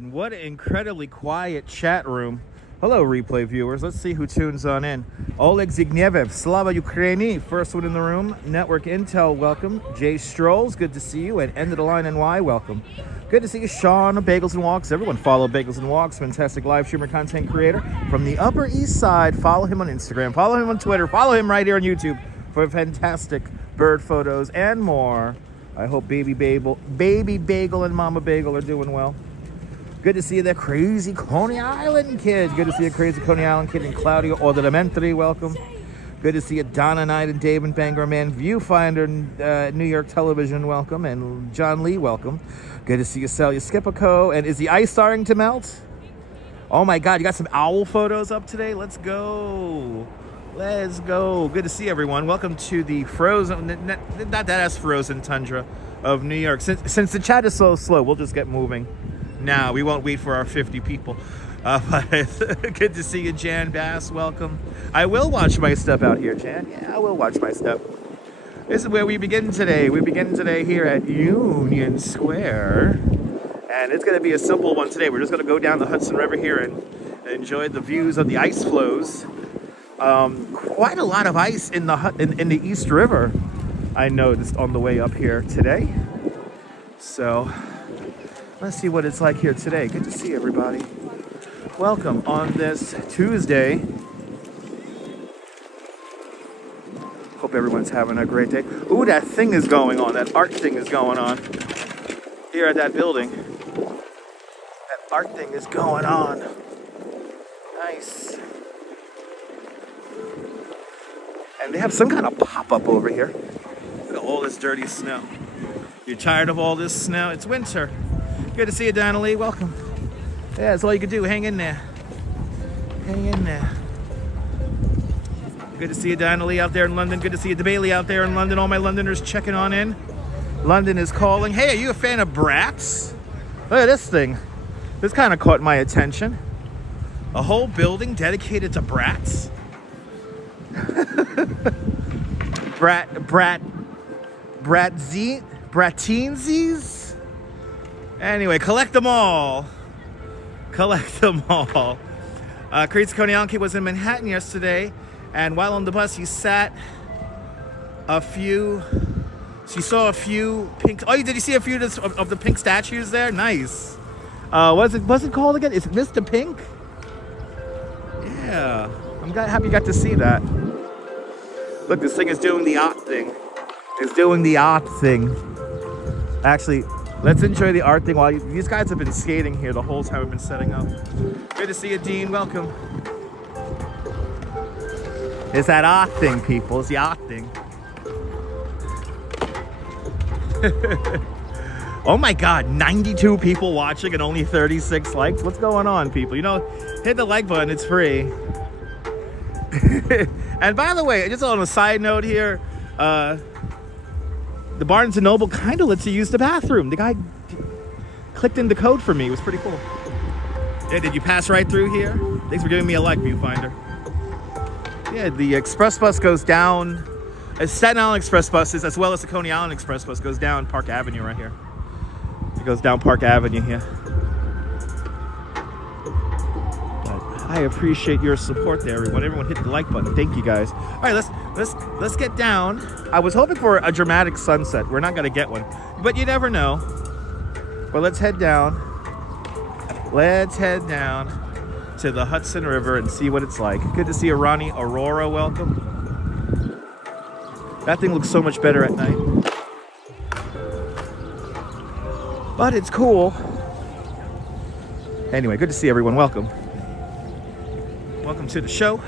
And what an incredibly quiet chat room. Hello, replay viewers. Let's see who tunes on in. Oleg Zygniev, Slava Ukraini, first one in the room. Network Intel, welcome. Jay Strolls, good to see you. And End of the Line NY, welcome. Good to see you, Sean, Bagels and Walks. Everyone follow Bagels and Walks, fantastic live streamer, content creator from the Upper East Side. Follow him on Instagram, follow him on Twitter, follow him right here on YouTube for fantastic bird photos and more. I hope Baby Bagel and Mama Bagel are doing well. Good to see you there, Crazy Coney Island Kid. Good to see you, Crazy Coney Island Kid, and Claudio Ordementary, welcome. Good to see you, Donna Knight and Dave and Bangor Man Viewfinder, New York Television, welcome. And John Lee, welcome. Good to see you, Celia Skipico. And is the ice starting to melt? Oh my God, you got some owl photos up today? Let's go. Let's go. Good to see everyone. Welcome to the frozen, not that as frozen tundra of New York. Since the chat is so slow, we'll just get moving. Now, we won't wait for our 50 people. But good to see you, Jan Bass. Welcome. I will watch my stuff out here, Jan. Yeah, I will watch my stuff. This is where we begin today. We begin today here at Union Square. And it's going to be a simple one today. We're just going to go down the Hudson River here and enjoy the views of the ice flows. Quite a lot of ice in the East River, I noticed on the way up here today. So let's see what it's like here today. Good to see everybody. Welcome on this Tuesday. Hope everyone's having a great day. Ooh, that thing is going on. That art thing is going on here at that building. That art thing is going on. Nice. And they have some kind of pop-up over here. Look at all this dirty snow. You're tired of all this snow? It's winter. Good to see you, Donna Lee. Welcome. Yeah, that's all you can do. Hang in there. Hang in there. Good to see you, Donna Lee, out there in London. Good to see you, DeBailey, out there in London. All my Londoners checking on in. London is calling. Hey, are you a fan of Bratz? Look at this thing. This kind of caught my attention. A whole building dedicated to Bratz. Brateensies? Anyway, collect them all. Collect them all. Crazy Coney Island Kid was in Manhattan yesterday, and while on the bus, he saw a few pink. Oh, did you see a few of the pink statues there? Nice. What's it called again? Is it Mr. Pink? Yeah. I'm happy you got to see that. Look, this thing is doing the art thing. It's doing the art thing. Actually, let's enjoy the art thing while these guys have been skating here the whole time we've been setting up. Good to see you, Dean. Welcome. It's that art thing, people. It's the art thing. Oh my God, 92 people watching and only 36 likes. What's going on, people? You know, hit the like button. It's free. And by the way, just on a side note here, the Barnes & Noble kind of lets you use the bathroom. The guy clicked in the code for me. It was pretty cool. Yeah, did you pass right through here? Thanks for giving me a like, Viewfinder. Yeah, the express bus goes down. Staten Island Express buses, as well as the Coney Island Express bus, goes down Park Avenue right here. It goes down Park Avenue here. I appreciate your support there, everyone. Everyone hit the like button. Thank you, guys. All right, let's get down. I was hoping for a dramatic sunset. We're not gonna get one, but you never know. But let's head down. Let's head down to the Hudson River and see what it's like. Good to see you, Ronnie Aurora. Welcome. That thing looks so much better at night. But it's cool. Anyway, good to see everyone. Welcome. Welcome to the show.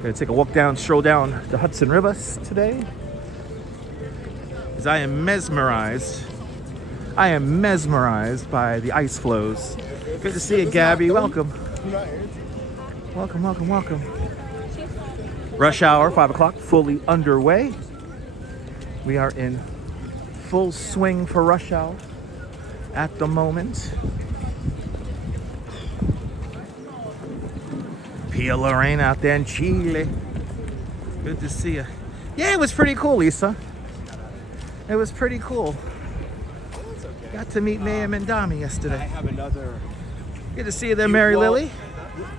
Gonna take a walk down, stroll down the Hudson River today. As I am mesmerized. I am mesmerized by the ice flows. Good to see you, Gabby. Welcome. Welcome, welcome, welcome. Rush hour, 5 o'clock, fully underway. We are in full swing for rush hour at the moment. Pia Lorraine out there in Chile. Good to see you. Yeah, it was pretty cool, Lisa. It was pretty cool. Got to meet Mayim and Dami yesterday. I have another. Good to see you there, Mary Lily.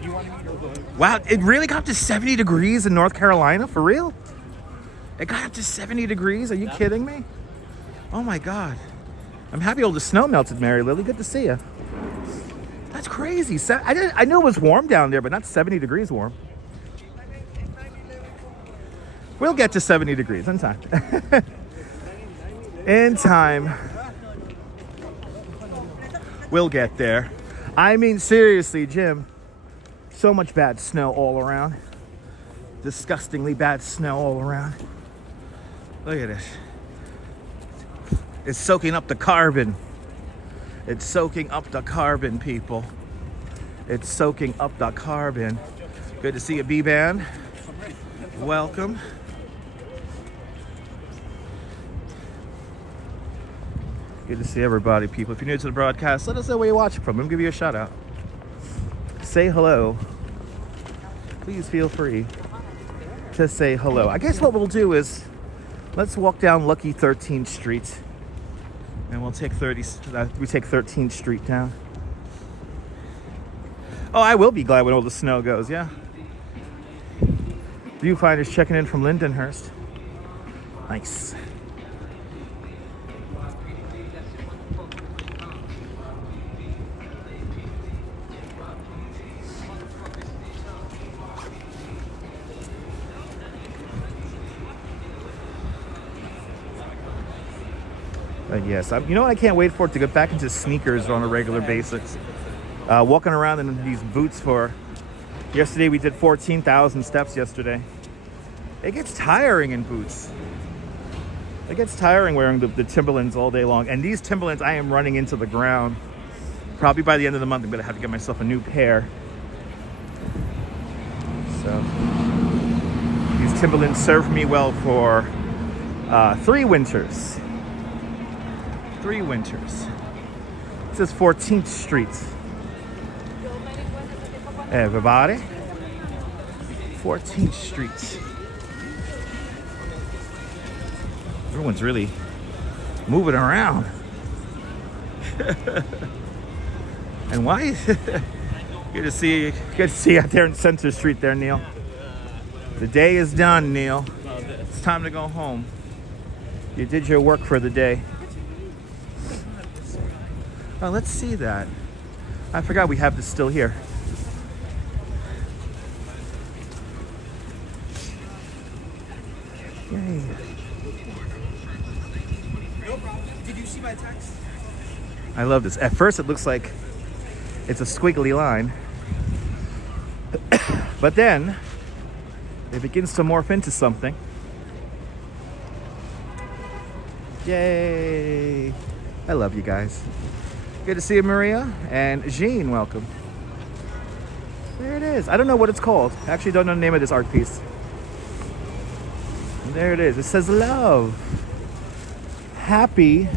You want to go? Wow, it really got up to 70 degrees in North Carolina? For real? It got up to 70 degrees? Are you kidding me? Oh my God. I'm happy all the snow melted, Mary Lily. Good to see you. That's crazy. I knew it was warm down there, but not 70 degrees warm. We'll get to 70 degrees in time. In time. We'll get there. I mean, seriously, Jim. So much bad snow all around. Disgustingly bad snow all around. Look at this. It's soaking up the carbon. It's soaking up the carbon, people. It's soaking up the carbon. Good to see you, B-Band. Welcome. Good to see everybody, people. If you're new to the broadcast, let us know where you're watching from. I'm gonna give you a shout out. Say hello. Please feel free to say hello. I guess what we'll do is let's walk down Lucky 13th Street, and we'll take 13th Street down. Oh, I will be glad when all the snow goes. Yeah. Viewfinder's checking in from Lindenhurst. Nice. Yes, you know what I can't wait for? To get back into sneakers on a regular basis. Walking around in these boots for... Yesterday we did 14,000 steps yesterday. It gets tiring in boots. It gets tiring wearing the Timberlands all day long. And these Timberlands, I am running into the ground. Probably by the end of the month, I'm going to have to get myself a new pair. So, these Timberlands served me well for 3 winters. 3 winters. This is 14th Street. Everybody. 14th Street. Everyone's really moving around. And why? Good to see you out there in Center Street there, Neil. The day is done, Neil. It's time to go home. You did your work for the day. Oh, let's see that. I forgot we have this still here. Yay. No problem. Did you see my text? I love this. At first it looks like it's a squiggly line. But then it begins to morph into something. Yay. I love you guys. Good to see you, Maria. And Jean, welcome. There it is. I don't know what it's called. I actually don't know the name of this art piece. And there it is. It says love. Happy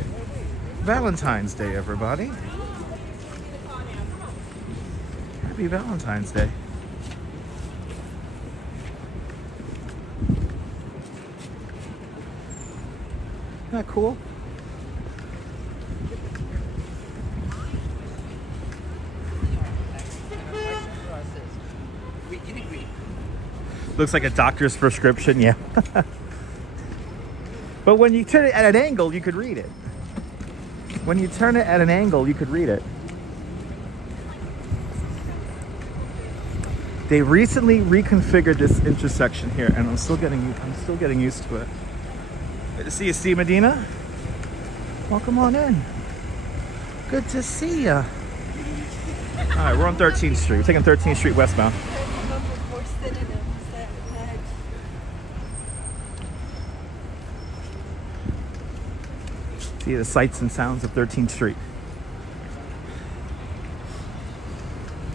Valentine's Day, everybody. Happy Valentine's Day. Isn't that cool? Looks like a doctor's prescription, yeah. But when you turn it at an angle, you could read it. When you turn it at an angle, you could read it. They recently reconfigured this intersection here, and I'm still getting used to it. Good to see you, Steve Medina. Welcome on in. Good to see ya. All right, we're on 13th Street. We're taking 13th Street westbound. See the sights and sounds of 13th Street.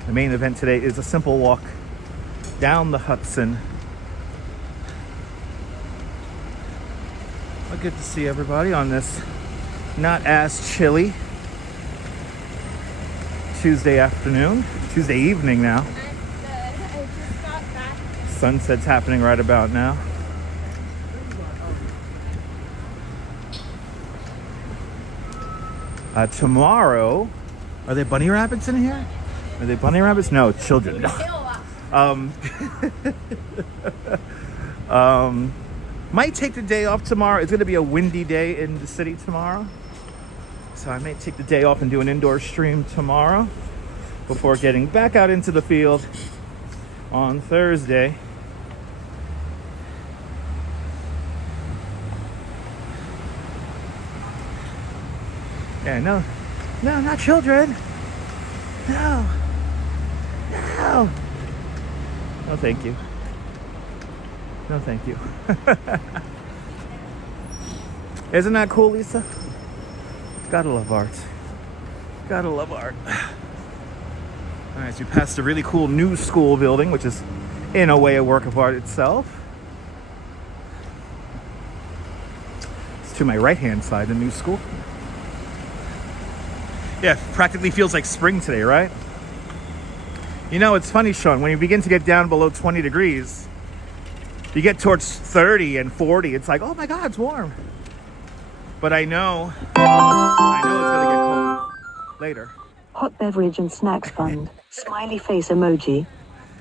The main event today is a simple walk down the Hudson. Well, good to see everybody on this not as chilly Tuesday afternoon, Tuesday evening now. I'm good. I just got back. Sunset's happening right about now. Tomorrow, are there bunny rabbits in here? Are they bunny rabbits? No, children. Might take the day off tomorrow. It's going to be a windy day in the city tomorrow. So I may take the day off and do an indoor stream tomorrow before getting back out into the field on Thursday. Yeah, no, not children. No. No, thank you. No, thank you. Isn't that cool, Lisa? Gotta love art. Gotta love art. All right, so we passed a really cool new school building, which is in a way a work of art itself. It's to my right-hand side, the new school. Yeah, practically feels like spring today, right? You know, it's funny, Sean, when you begin to get down below 20 degrees, you get towards 30 and 40, it's like, oh my God, it's warm. But I know it's gonna get cold later. Hot beverage and snacks fund. Smiley face emoji.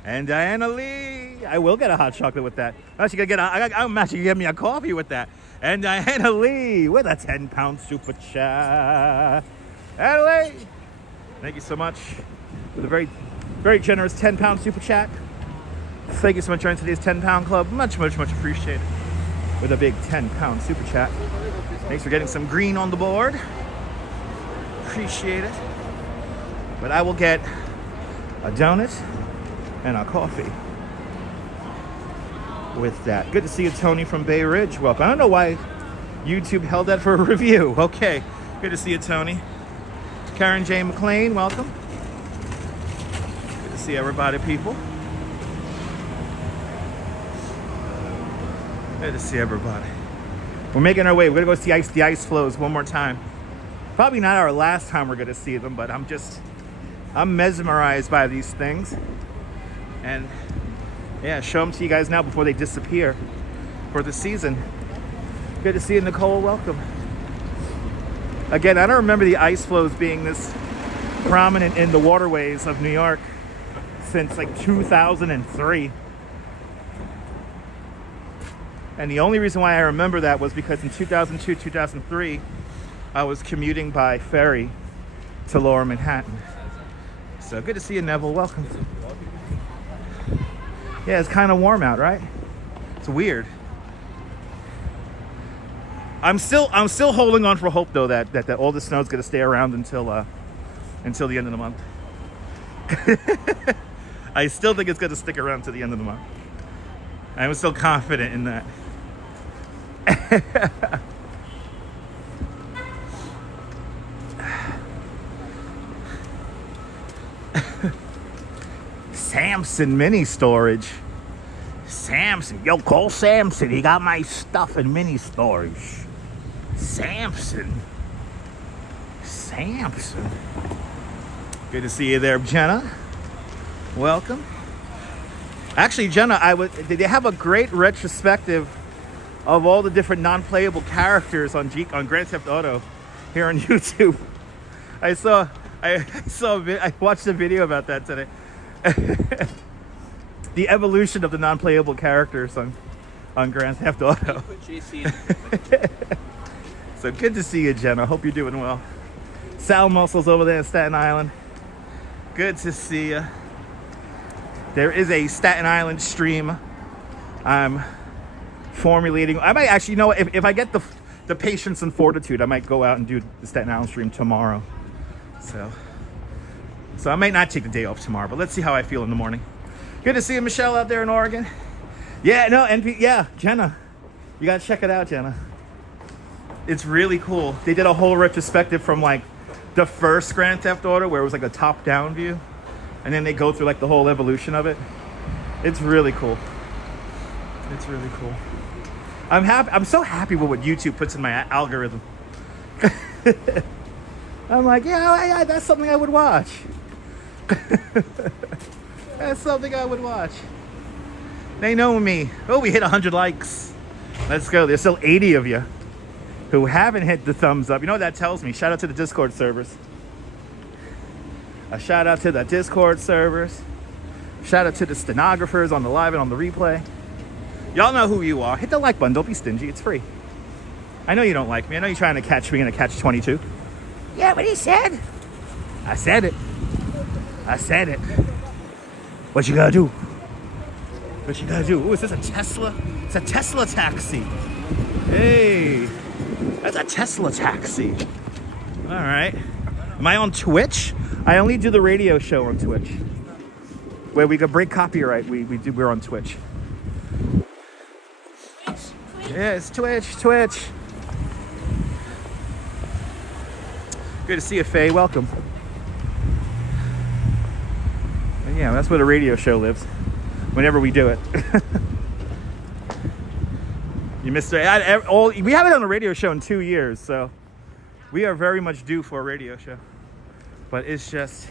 And Diana Lee, I will get a hot chocolate with that. I'm actually gonna get me a coffee with that. And Diana Lee with a 10-pound super chat. Diana Lee, thank you so much for the very, very generous 10-pound super chat. Thank you so much for joining today's 10-pound club. Much appreciated. With a big 10-pound super chat. Thanks for getting some green on the board. Appreciate it. But I will get a donut and a coffee with that. Good to see you, Tony from Bay Ridge. Welcome. I don't know why YouTube held that for a review. Okay. Good to see you, Tony. Karen J. McLean, welcome. Good to see everybody, people. Good to see everybody. We're making our way. We're gonna go see the ice flows one more time. Probably not our last time we're gonna see them, but I'm mesmerized by these things. And yeah, show them to you guys now before they disappear for the season. Good to see you, Nicole. Welcome. Again, I don't remember the ice flows being this prominent in the waterways of New York since like 2003. And the only reason why I remember that was because in 2002, 2003, I was commuting by ferry to Lower Manhattan. So good to see you, Neville. Welcome. Yeah, it's kind of warm out, right? It's weird. I'm still holding on for hope though that all the snow's gonna stay around until the end of the month. I still think it's gonna stick around to the end of the month. I'm still confident in that. Samson mini storage. Samson, yo, call Samson. He got my stuff in mini storage. Samson. Good to see you there, Jenna. Welcome. Actually, Jenna, they have a great retrospective of all the different non-playable characters on Grand Theft Auto here on YouTube. I watched a video about that today. The evolution of the non-playable characters on Grand Theft Auto. So good to see you, Jenna. Hope you're doing well. Sal Muscles over there in Staten Island. Good to see you. There is a Staten Island stream I'm formulating. I might actually, you know, if I get the patience and fortitude, I might go out and do the Staten Island stream tomorrow. So I might not take the day off tomorrow, but let's see how I feel in the morning. Good to see you, Michelle, out there in Oregon. Yeah, no, yeah, Jenna. You gotta check it out, Jenna. It's really cool. They did a whole retrospective from like the first Grand Theft Auto where it was like a top-down view. And then they go through like the whole evolution of it. It's really cool. It's really cool. I'm so happy with what YouTube puts in my algorithm. I'm like, yeah, that's something I would watch. That's something I would watch. They know me. Oh, we hit 100 likes. Let's go. There's still 80 of you. who haven't hit the thumbs up. You know what that tells me? Shout out to the Discord servers. A shout out to the Discord servers. Shout out to the stenographers on the live and on the replay. Y'all know who you are. Hit the like button. Don't be stingy. It's free. I know you don't like me. I know you're trying to catch me in a catch-22. Yeah, what he said. I said it. I said it. What you gotta do? What you gotta do? Ooh, is this a Tesla? It's a Tesla taxi. Hey, that's a Tesla taxi. All right. Am I on Twitch? I only do the radio show on Twitch. Where we could break copyright, we're on Twitch. Yeah, it's Twitch. Good to see you, Faye. Welcome. And yeah, that's where the radio show lives. Whenever we do it. You missed it. We haven't done a radio show in 2 years, so we are very much due for a radio show. But it's just,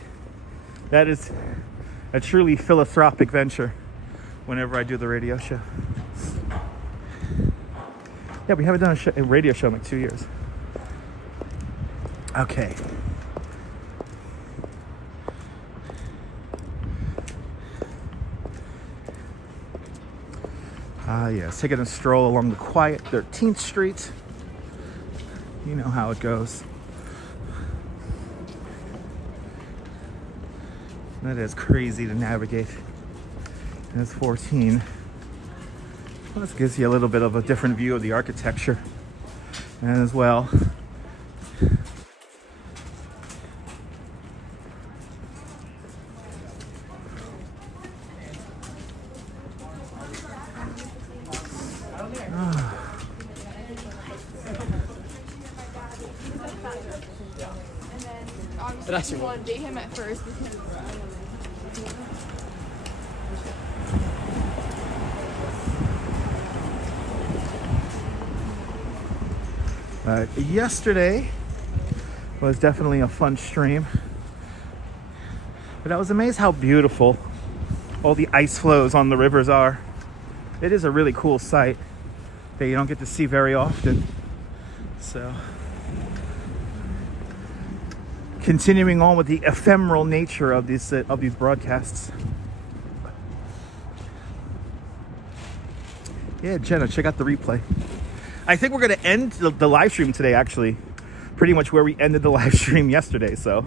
that is a truly philanthropic venture whenever I do the radio show. Yeah, we haven't done a radio show in like 2 years. Okay. Yes, taking a stroll along the quiet 13th Street. You know how it goes. That is crazy to navigate. And it's 14. This gives you a little bit of a different view of the architecture. And as well, obviously you want to date him at first because yesterday was definitely a fun stream, but I was amazed how beautiful all the ice flows on the rivers are. It is a really cool sight that you don't get to see very often. So continuing on with the ephemeral nature of these broadcasts. Yeah, Jenna, check out the replay. I think we're going to end the live stream today, actually, pretty much where we ended the live stream yesterday. So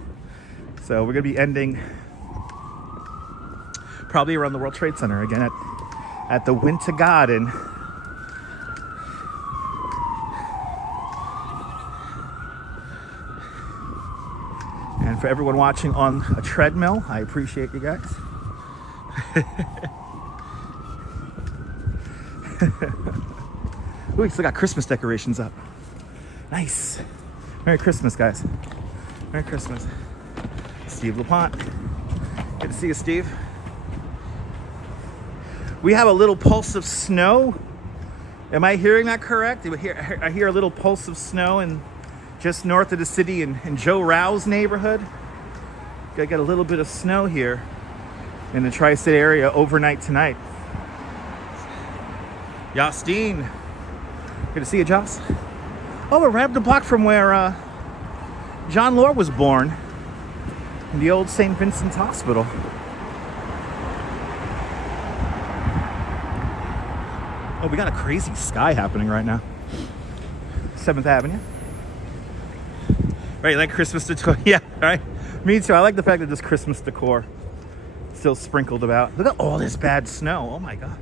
we're going to be ending probably around the World Trade Center again at the Winter Garden. And for everyone watching on a treadmill, I appreciate you guys. Ooh, we still got Christmas decorations up. Nice. Merry Christmas, guys. Merry Christmas. Steve LaPont. Good to see you, Steve. We have a little pulse of snow. Am I hearing that correct? I hear a little pulse of snow in just north of the city in Joe Rowe's neighborhood. Gonna get a little bit of snow here in the tri-state area overnight tonight. Yasteen. Good to see you, Joss. Oh, we're right up the block from where John Lord was born, in the old St. Vincent's Hospital. Oh, we got a crazy sky happening right now. 7th Avenue. Right, like Christmas decor. Yeah, right. Me too. I like the fact that this Christmas decor still sprinkled about. Look at all this bad snow. Oh my God.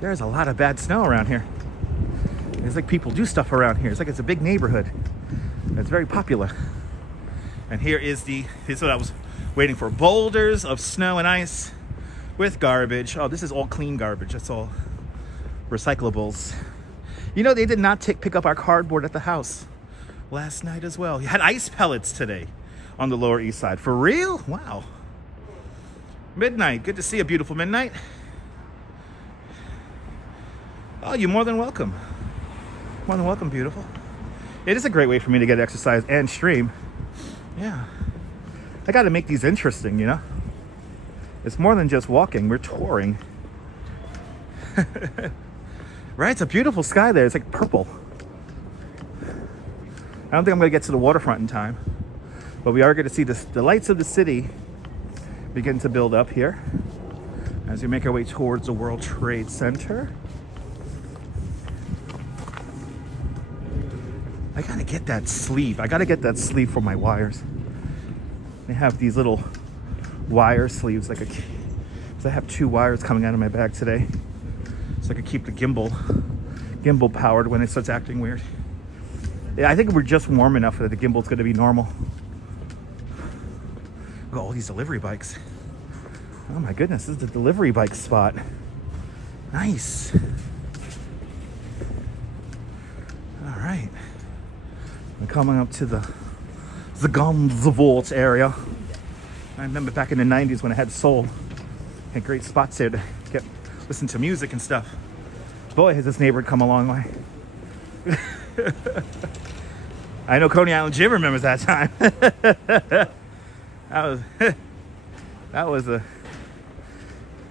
There's a lot of bad snow around here. It's like people do stuff around here. It's like it's a big neighborhood. It's very popular. And here's what I was waiting for. Boulders of snow and ice with garbage. Oh, this is all clean garbage. That's all recyclables. You know, they did not pick up our cardboard at the house last night as well. You had ice pellets today on the Lower East Side. For real? Wow. Midnight. Good to see you, beautiful Midnight. Oh, you're more than welcome. More than welcome, beautiful. It is a great way for me to get exercise and stream. Yeah. I got to make these interesting, you know? It's more than just walking. We're touring. Right? It's a beautiful sky there. It's like purple. don't think I'm going to get to the waterfront in time, but we are going to see the lights of the city begin to build up here as we make our way towards the World Trade Center. I gotta get that sleeve. I gotta get that sleeve for my wires. They have these little wire sleeves, like I have 2 wires coming out of my bag today, so I could keep the gimbal powered when it starts acting weird. Yeah, I think we're just warm enough that the gimbal's gonna be normal. Look at all these delivery bikes. Oh my goodness, this is the delivery bike spot. Nice. All right. We're coming up to the Vault area. I remember back in the 90s when I had soul. Had great spots there to listen to music and stuff. Boy, has this neighborhood come a long way. I know Coney Island Jim remembers that time. that was a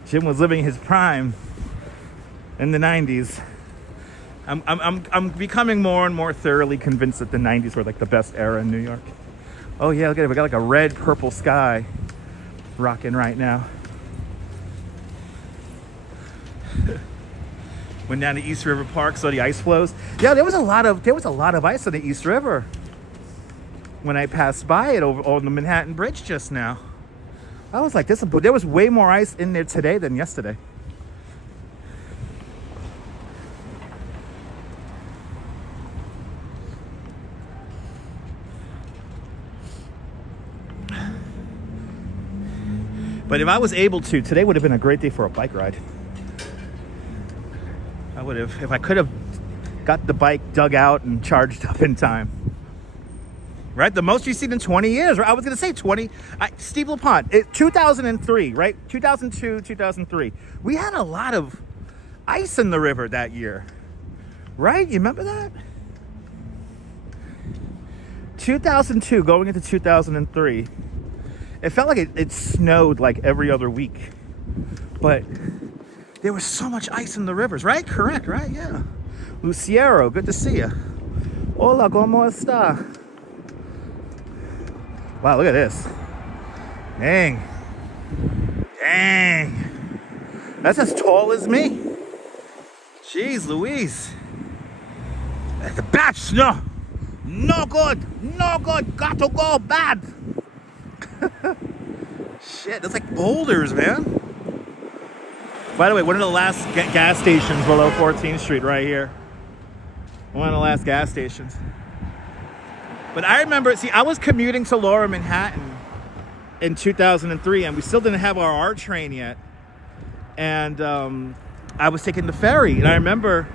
Jim was living his prime in the 90s. I'm becoming more and more thoroughly convinced that the 90s were like the best era in New York. Oh yeah, look at it. We got like a red purple sky rocking right now. Went down to East River Park, saw the ice flows. Yeah, there was a lot of ice on the East River when I passed by it over the Manhattan Bridge just now. I was like, there was way more ice in there today than yesterday. But if I was able to, today would have been a great day for a bike ride. I would have, if I could have got the bike dug out and charged up in time. Right? The most you've seen in 20 years. Right? I was going to say 20. Steve LaPont, 2003, right? 2002, 2003. We had a lot of ice in the river that year. Right? You remember that? 2002 going into 2003. It felt like it snowed like every other week. But there was so much ice in the rivers, right? Correct, right? Yeah. Luciero, good to see you. Hola, ¿cómo está? Wow, look at this. Dang. Dang. That's as tall as me. Jeez Louise. The bad snow. No good. No good. Got to go bad. Shit, that's like boulders, man. By the way, one of the last gas stations below 14th Street right here. One of the last gas stations. But I remember, I was commuting to Lower Manhattan in 2003, and we still didn't have our R train yet. And I was taking the ferry, and I remember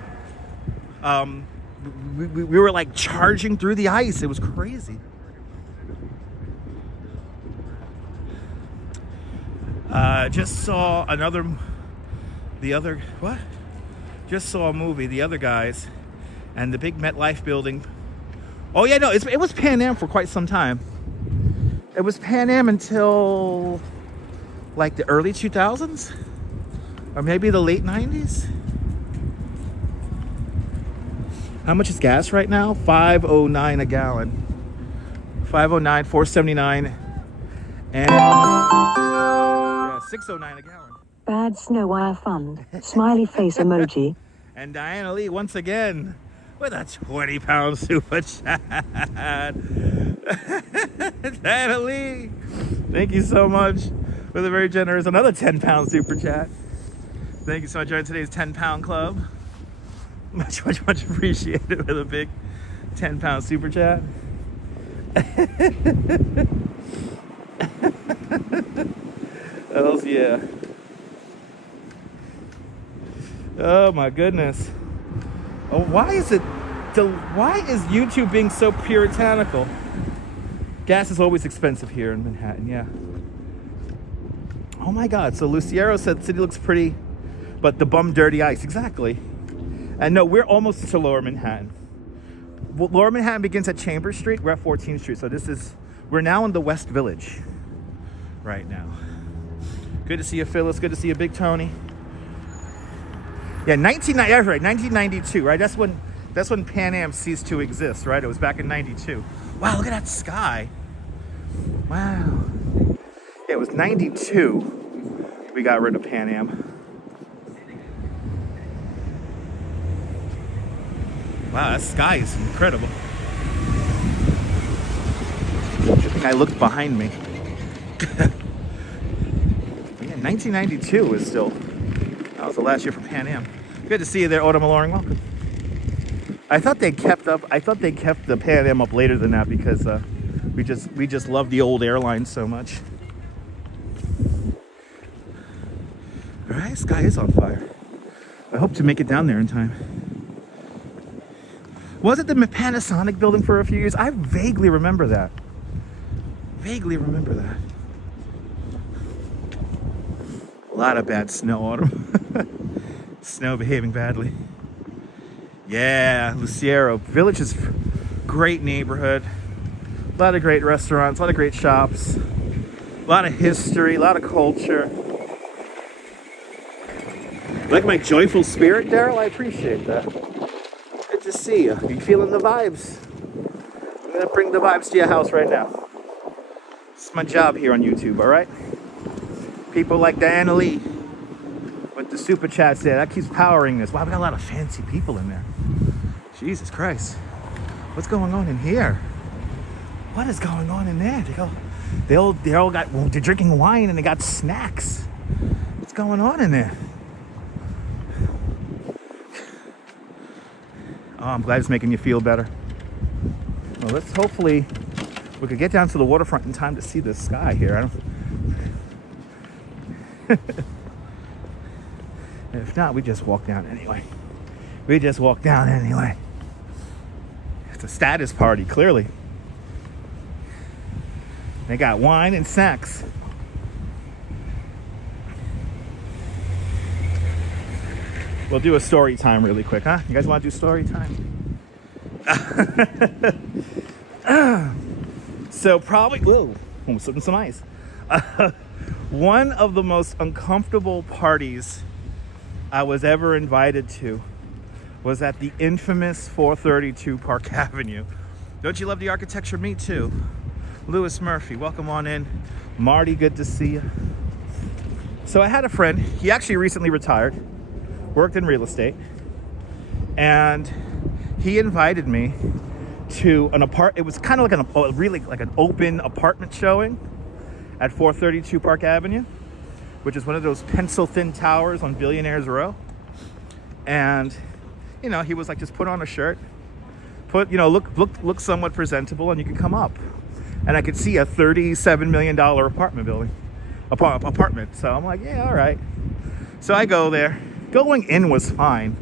we were like charging through the ice. It was crazy. Just saw Just saw a movie, The Other Guys, and the big MetLife building. Oh yeah, no, it was Pan Am for quite some time. It was Pan Am until like the early 2000s, or maybe the late 90s. How much is gas right now? $5.09 a gallon. $5.09, $4.79, and $6.09 a gallon. Bad snow wire fund. Smiley face emoji. And Diana Lee once again with a 20-pound super chat. Diana Lee, thank you so much for the very generous another 10-pound super chat. Thank you so much for joining today's 10-pound club. Much appreciated with a big 10-pound super chat. Hells yeah. Oh my goodness. Oh, why is YouTube being so puritanical? Gas is always expensive here in Manhattan, yeah. Oh my God, so Luciero said the city looks pretty, but the bum dirty ice, exactly. And no, we're almost to Lower Manhattan. Lower Manhattan begins at Chambers Street, we're at 14th Street, so we're now in the West Village right now. Good to see you, Phyllis, good to see you, Big Tony. Yeah, 1992, right? That's when That's when Pan Am ceased to exist, right? It was back in 92. Wow, look at that sky. Wow. Yeah, it was 92 we got rid of Pan Am. Wow, that sky is incredible. I think I looked behind me. Yeah, 1992 was still, that was the last year for Pan Am. Good to see you there, Autumn Loring. Welcome. I thought they kept the Pan Am up later than that because we just love the old airline so much. All right, sky is on fire. I hope to make it down there in time. Was it the Panasonic building for a few years? I vaguely remember that. Vaguely remember that. A lot of bad snow, Autumn. Snow behaving badly. Yeah, Lucero. Village is great neighborhood. A lot of great restaurants, a lot of great shops. A lot of history, a lot of culture. Like my joyful spirit, Daryl? I appreciate that. Good to see you. Are you feeling the vibes? I'm gonna bring the vibes to your house right now. It's my job here on YouTube, all right? People like Diana Lee with the super chats there. That keeps powering this. Wow, we got a lot of fancy people in there. Jesus Christ. What's going on in here? What is going on in there? They all got, well, they're drinking wine and they got snacks. What's going on in there? Oh, I'm glad it's making you feel better. Well, let's hopefully we could get down to the waterfront in time to see the sky here. If not, we just walk down anyway. It's a status party, clearly. They got wine and snacks. We'll do a story time really quick, huh? You guys want to do story time? So probably, whoa, almost slipping some ice. One of the most uncomfortable parties I was ever invited to was at the infamous 432 Park Avenue. Don't you love the architecture? Me too. Lewis Murphy, welcome on in. Marty, good to see you. So I had a friend, he actually recently retired, worked in real estate, and he invited me to an it was kind of like an open apartment showing at 432 Park Avenue, which is one of those pencil thin towers on Billionaires Row. And you know, he was like, just put on a shirt, look somewhat presentable, and you can come up. And I could see a $37 million apartment. So I'm like, yeah, all right. So I go there. Going in was fine,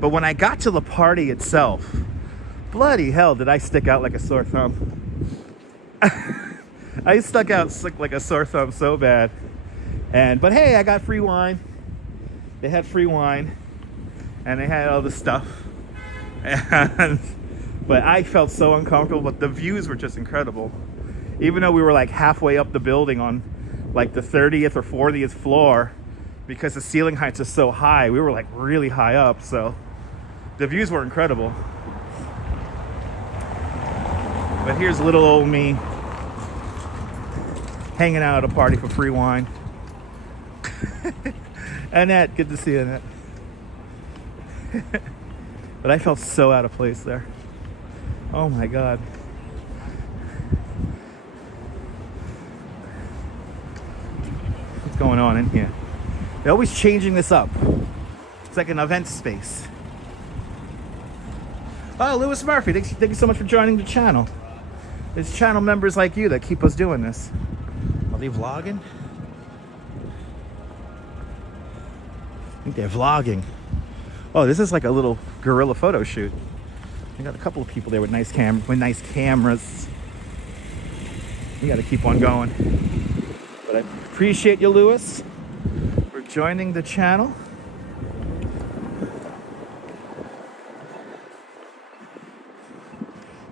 but when I got to the party itself, bloody hell, did I stick out like a sore thumb. I stuck out like a sore thumb so bad. But hey, I got free wine. They had free wine, and they had all the stuff. But I felt so uncomfortable, but the views were just incredible. Even though we were like halfway up the building on like the 30th or 40th floor, because the ceiling heights are so high, we were like really high up, so the views were incredible. But here's little old me hanging out at a party for free wine. Annette, good to see you, Annette. But I felt so out of place there. Oh my God. What's going on in here? They're always changing this up. It's like an event space. Oh, Lewis Murphy, thank you so much for joining the channel. It's channel members like you that keep us doing this. Are they vlogging? I think they're vlogging. Oh, this is like a little guerrilla photo shoot. I got a couple of people there with nice cameras. We got to keep on going. But I appreciate you, Lewis, for joining the channel.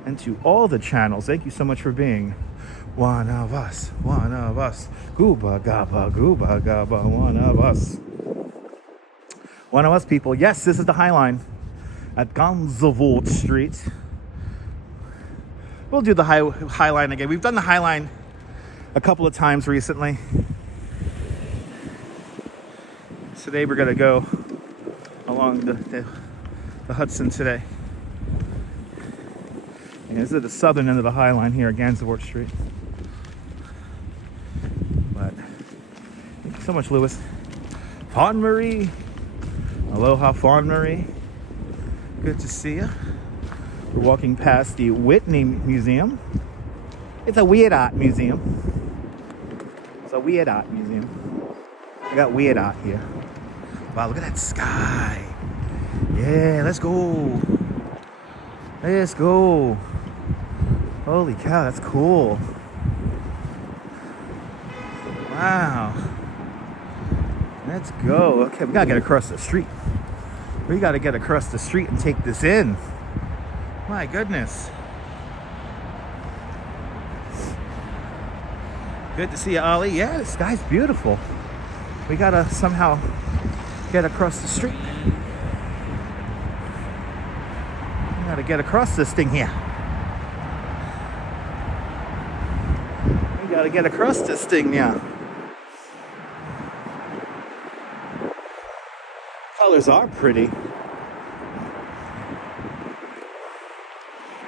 And to all the channels, thank you so much for being one of us, one of us. Gooba gaba, one of us. One of us people. Yes, this is the High Line. at Gansevoort Street. We'll do the high line again. We've done the high line a couple of times recently. Today we're gonna go along the Hudson today. And this is the southern end of the high line here at Gansevoort Street. But thank you so much, Lewis. Fawn Marie. Aloha, Fawn Marie. Good to see you. We're walking past the Whitney Museum. It's a weird art museum. It's a weird art museum. We got weird art here. Wow, look at that sky. Yeah, let's go. Let's go. Holy cow, that's cool. Wow. Let's go. Okay, we gotta get across the street. We gotta get across the street and take this in. My goodness. Good to see you, Ollie. Yeah, the sky's beautiful. We gotta somehow get across the street. We gotta get across this thing here. We gotta get across this thing now. Colors are pretty.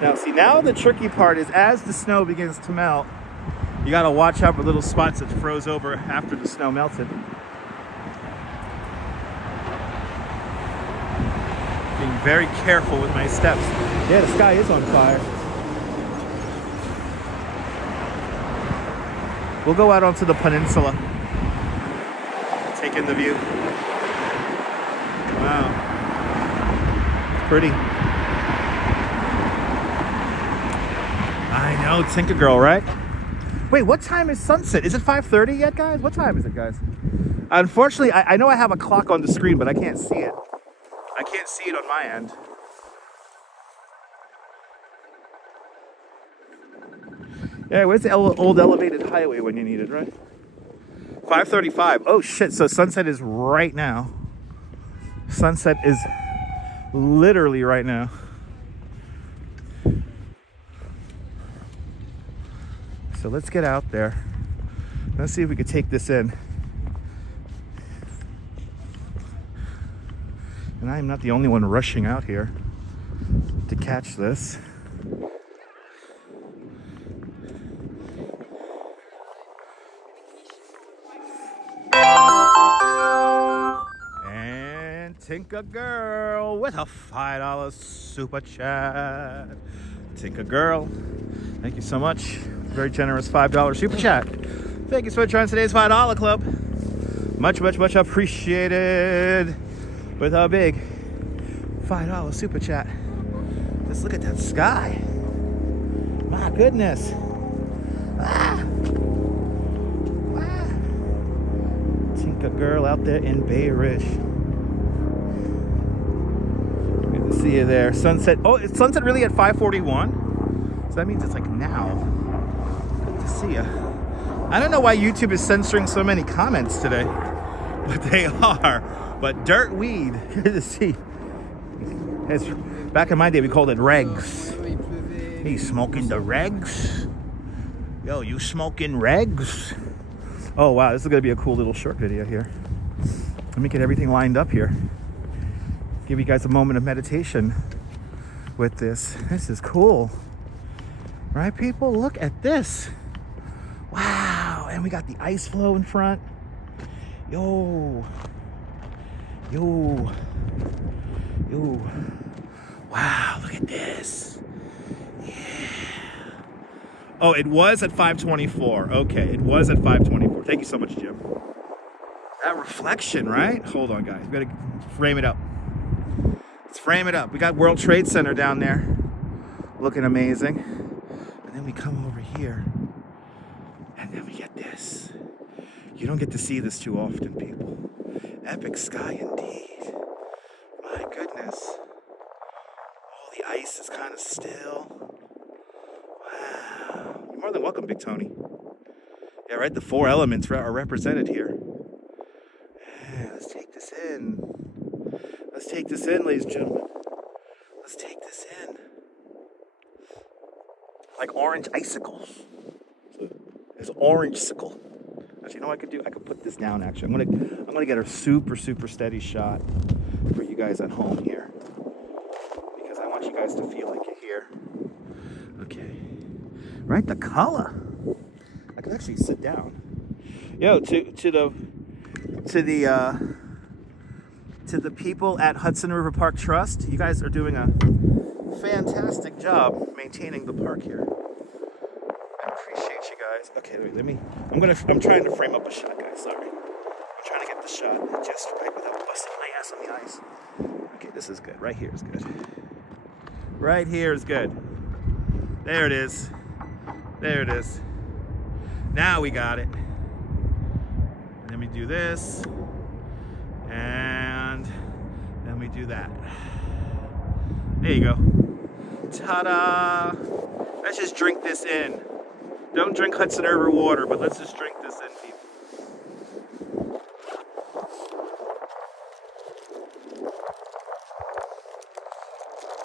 Now, see, now the tricky part is as the snow begins to melt, you gotta watch out for little spots that froze over after the snow melted. Being very careful with my steps. Yeah, the sky is on fire. We'll go out onto the peninsula. Take in the view. Wow. Pretty. I know, Tinker Girl, right? Wait, what time is sunset? Is it 5:30 yet, guys? What time is it, guys? Unfortunately, I know I have a clock on the screen, but I can't see it. I can't see it on my end. Yeah, where's the old elevated highway when you need it, right? 5:35. Oh, shit. So sunset is right now. Sunset is literally right now. So let's get out there. Let's see if we can take this in. And I am not the only one rushing out here to catch this. And Tinker Girl with a $5 super chat. Tinker Girl, thank you so much. Very generous $5 super chat. Thank you so much for joining today's $5 club. Much, much, much appreciated. With our big $5 super chat. Just look at that sky. My goodness. Ah. Ah. Tinker Girl out there in Bay Ridge. Good to see you there. Sunset. Oh, is sunset really at 5:41? So that means it's like now. Good to see you. I don't know why YouTube is censoring so many comments today, but they are. But dirt weed, good to see. As back in my day, we called it regs. He's smoking the regs. Yo, you smoking regs? Oh wow, this is gonna be a cool little short video here. Let me get everything lined up here. Give you guys a moment of meditation with this. This is cool, right, people? Look at this. Wow, and we got the ice flow in front. Yo. Yo. Yo. Wow, look at this. Yeah. Oh, it was at 5:24. Okay, it was at 5:24. Thank you so much, Jim. That reflection, right? Hold on, guys. We gotta frame it up. Let's frame it up. We got World Trade Center down there. Looking amazing. And then we come over here. And then we get this. You don't get to see this too often, people. Epic sky indeed. My goodness. Oh, the ice is kind of still. Wow. You're more than welcome, Big Tony. Yeah, right? The four elements are represented here. Yeah, let's take this in. Let's take this in, ladies and gentlemen. like orange icicles. It's orange-sicle. Actually, you know what I could do? I could put this down. Actually, I'm gonna get a super steady shot for you guys at home here, because I want you guys to feel like you're here. Okay, right? The color. I could actually sit down. Yo, to the people at Hudson River Park Trust, you guys are doing a fantastic job maintaining the park here. I appreciate you guys. Okay, wait, I'm trying to frame up a shot, guys. Sorry. I'm trying to get the shot just right without busting my ass on the ice. Okay, this is good. Right here is good. Right here is good. There it is. There it is. Now we got it. Let me do this. And then we do that. There you go. Ta-da! Let's just drink this in. Don't drink Hudson River water, but let's just drink this in, people.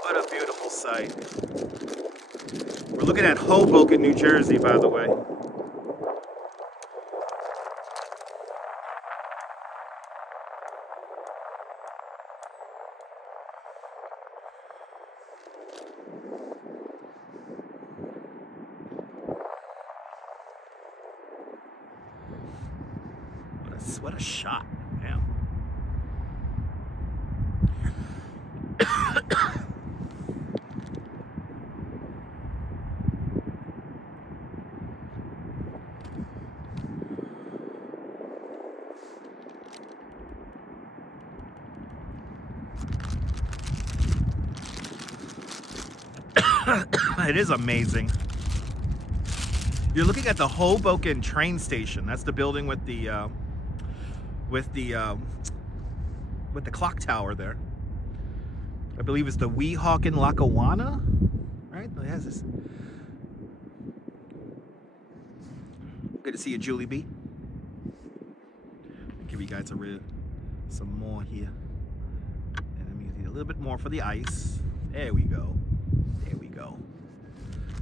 What a beautiful sight. We're looking at Hoboken, New Jersey, by the way. What a shot. Damn. It is amazing. You're looking at the Hoboken train station. That's the building with the clock tower there. I believe it's the Weehawken Lackawanna, right? It has this. Good to see you, Julie B. I'll give you guys some more here, and then we need a little bit more for the ice. There we go. There we go.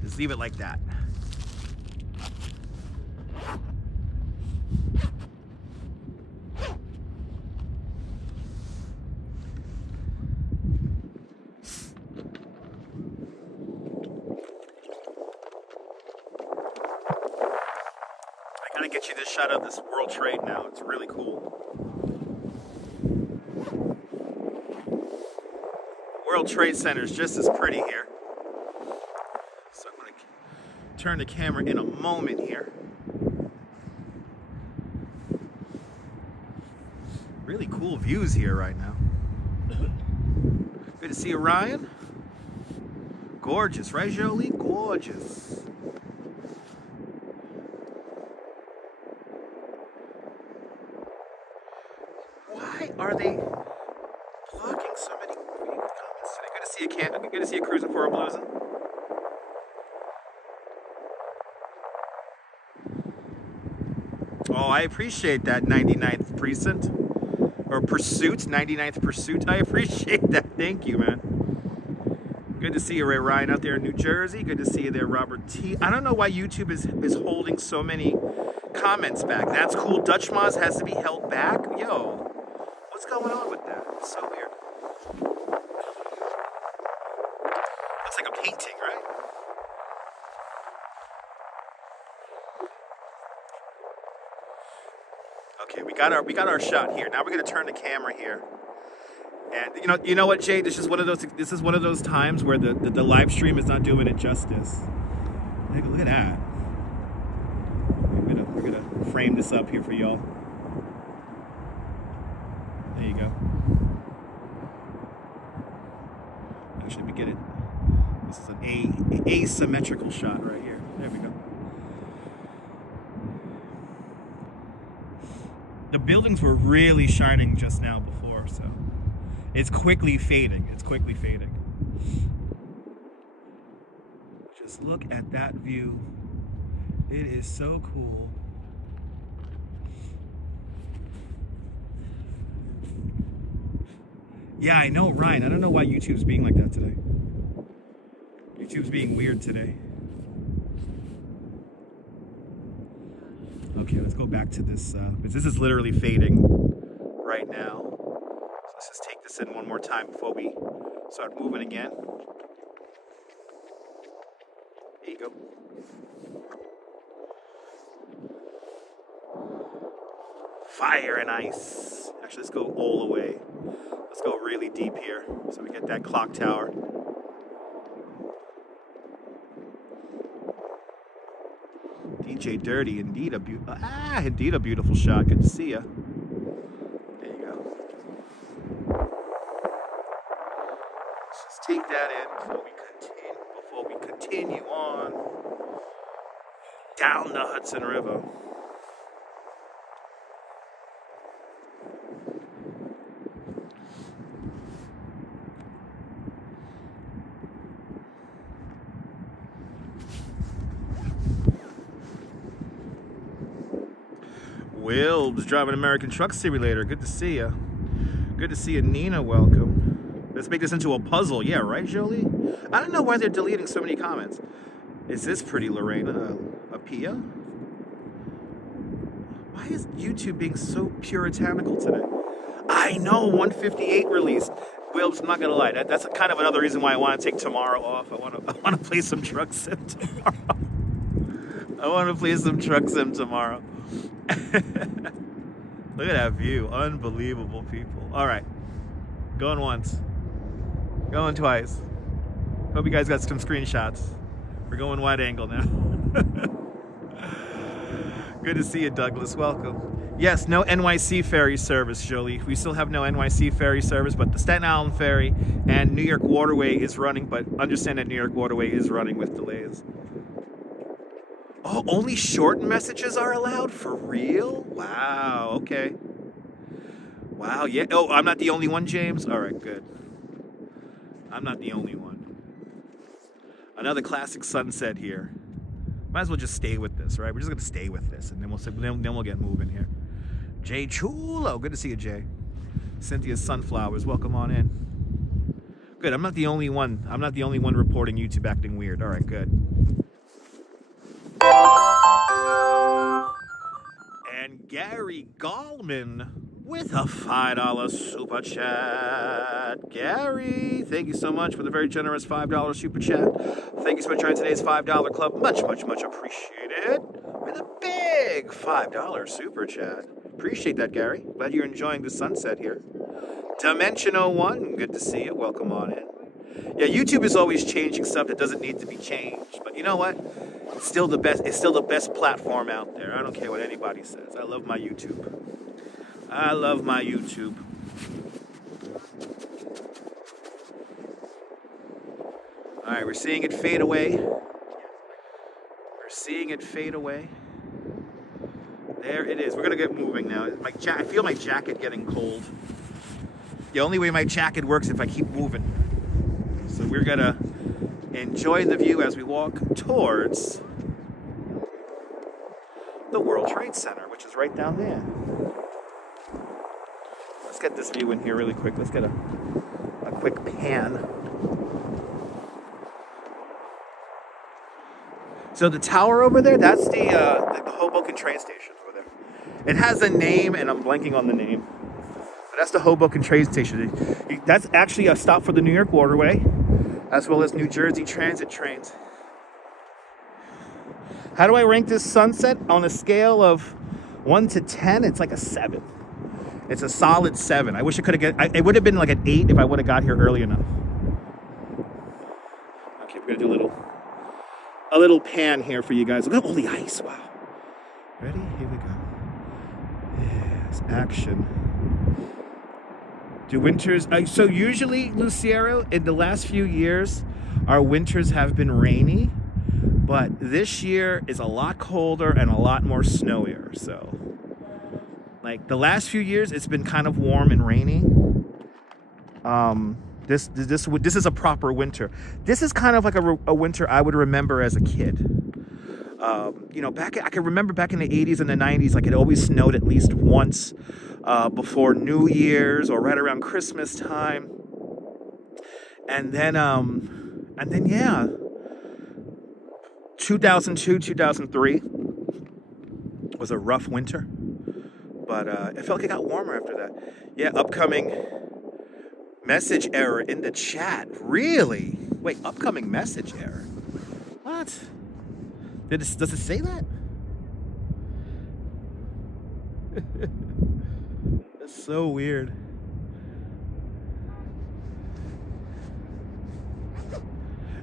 Just leave it like that. I gotta get you this shot of this World Trade now. It's really cool. World Trade Center is just as pretty here. So I'm gonna turn the camera in a moment here. Really cool views here right now. Good to see you, Ryan. Gorgeous, right, Jolie? Gorgeous. Why are they blocking so many comments today? Good to see you cruising for a bluesing. Oh, I appreciate that 99th precinct. Or pursuit, 99th pursuit. I appreciate that. Thank you, man. Good to see you, Ray Ryan, out there in New Jersey. Good to see you there, Robert T. I don't know why YouTube is holding so many comments back. That's cool. Dutch Moz has to be held back. Yo, what's going on with that? It's so weird. Looks like a painting, right? Okay, we got our shot here. Now we're gonna turn the camera here. And you know what, Jay? This is one of those times where the live stream is not doing it justice. Look at that. We're gonna frame this up here for y'all. There you go. Actually, we get it. This is an asymmetrical shot right here. There we go. The buildings were really shining just now before, so it's quickly fading. It's quickly fading. Just look at that view. It is so cool. Yeah, I know, Ryan. I don't know why YouTube's being like that today. YouTube's being weird today. Okay, let's go back to this, because this is literally fading right now. So let's just take this in one more time before we start moving again. There you go. Fire and ice. Actually, let's go all the way. Let's go really deep here so we get that clock tower. DJ Dirty, indeed a beautiful shot. Good to see ya. There you go. Let's just take that in before we continue on down the Hudson River. Wilbs driving American Truck Simulator. Good to see ya. Good to see you, Nina. Welcome. Let's make this into a puzzle. Yeah, right, Jolie? I don't know why they're deleting so many comments. Is this pretty, Lorena? A Pia? Why is YouTube being so puritanical today? I know, 158 released. Wilbs, I'm not gonna lie. That's kind of another reason why I want to take tomorrow off. I want to play some truck sim tomorrow. I want to play some truck sim tomorrow. Look at that view. Unbelievable, people. All right. Going once. Going twice. Hope you guys got some screenshots. We're going wide angle now. Good to see you, Douglas. Welcome. Yes, no NYC ferry service, Jolie. We still have no NYC ferry service, but the Staten Island ferry and New York Waterway is running, but understand that New York Waterway is running with delays. Oh, only short messages are allowed? For real? Wow, okay. Wow, yeah. Oh, I'm not the only one, James? All right, good. I'm not the only one. Another classic sunset here. Might as well just stay with this, right? We're just going to stay with this, and then we'll get moving here. Jay Chulo. Good to see you, Jay. Cynthia's Sunflowers. Welcome on in. Good, I'm not the only one. I'm not the only one reporting YouTube acting weird. All right, good. And Gary Gallman with a $5 super chat. Gary, thank you so much for the very generous $5 super chat. Thank you so much for joining today's $5 club. Much, much, much appreciated. With a big $5 super chat. Appreciate that, Gary. Glad you're enjoying the sunset here. Dimension 01, good to see you. Welcome on in. Yeah, YouTube is always changing stuff that doesn't need to be changed. But you know what? It's still the best. It's still the best platform out there. I don't care what anybody says. I love my YouTube. I love my YouTube. All right, we're seeing it fade away. We're seeing it fade away. There it is. We're gonna get moving now. I feel my jacket getting cold. The only way my jacket works is if I keep moving. So we're gonna enjoy the view as we walk towards the World Trade Center, which is right down there. Let's get this view in here really quick. Let's get a quick pan. So the tower over there, that's the Hoboken train station over there. It has a name, and I'm blanking on the name. But that's the Hoboken train station. That's actually a stop for the New York Waterway, as well as New Jersey Transit trains. How do I rank this sunset? On a scale of 1 to 10, it's like a 7. It's a solid 7. I wish I could have it would have been like an 8 if I would have got here early enough. Okay, we're gonna do a little pan here for you guys. Look at all the ice, wow. Ready? Here we go. Yes, action. Do winters, so usually, Luciero, in the last few years, our winters have been rainy, but this year is a lot colder and a lot more snowier, so. Like, the last few years, it's been kind of warm and rainy. This is a proper winter. This is kind of like a winter I would remember as a kid. You know, I can remember back in the 80s and the 90s, like it always snowed at least once before New Year's or right around Christmas time. And then yeah, 2002, 2003 was a rough winter, but it felt like it got warmer after that. Yeah, upcoming message error in the chat. Really? Wait, upcoming message error? What? Does it say that? That's so weird.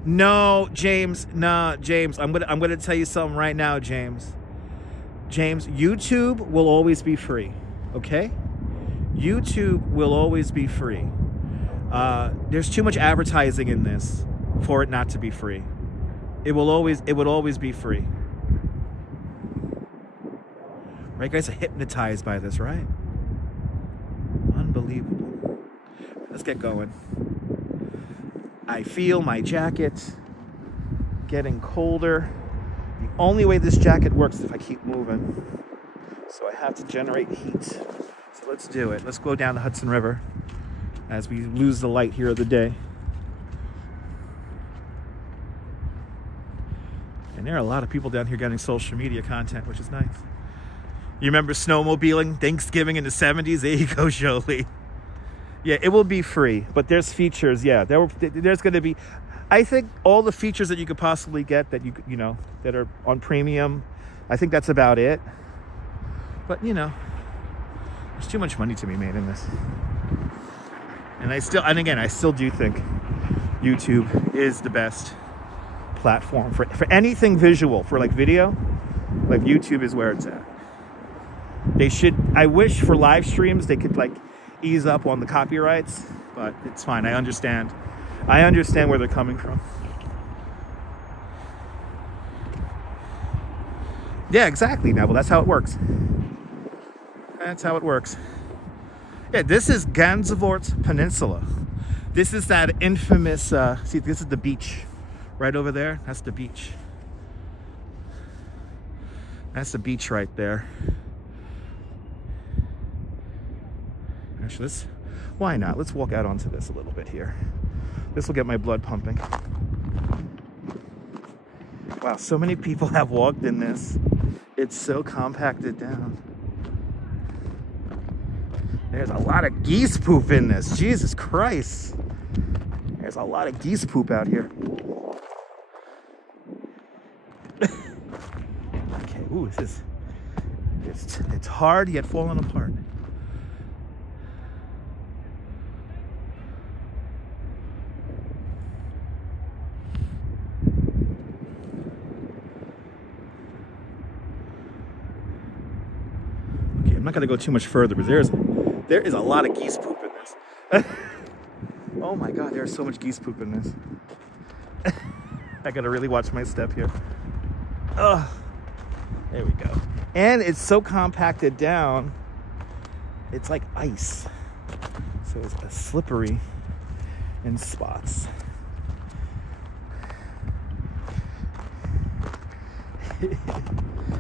No, James. Nah, James. I'm gonna tell you something right now, James. James, YouTube will always be free. Okay? YouTube will always be free. There's too much advertising in this for it not to be free. It would always be free. Right, guys are hypnotized by this, right? Unbelievable. Let's get going. I feel my jacket getting colder. The only way this jacket works is if I keep moving. So I have to generate heat. So let's do it. Let's go down the Hudson River as we lose the light here of the day. And there are a lot of people down here getting social media content, which is nice. You remember snowmobiling, Thanksgiving in the 70s? There you go, Jolie. Yeah, it will be free, but there's features. Yeah, there's going to be, I think all the features that you could possibly get that you know that are on premium. I think that's about it. But you know, there's too much money to be made in this. And I still do think YouTube is the best platform for anything visual, for like video. Like YouTube is where it's at. I wish for live streams they could like ease up on the copyrights, but it's fine. I understand where they're coming from. Yeah, exactly, Neville. That's how it works. That's how it works. Yeah, this is Gansevoort Peninsula. This is that infamous, see, this is the beach. Right over there, that's the beach. That's the beach right there. Actually, why not? Let's walk out onto this a little bit here. This will get my blood pumping. Wow, so many people have walked in this. It's so compacted down. There's a lot of geese poop in this. Jesus Christ. There's a lot of geese poop out here. Okay, ooh, it's hard yet falling apart. I'm not going to go too much further, but there is a lot of geese poop in this. Oh my God, there's so much geese poop in this. I got to really watch my step here. There we go. And it's so compacted down, it's like ice. So it's slippery in spots.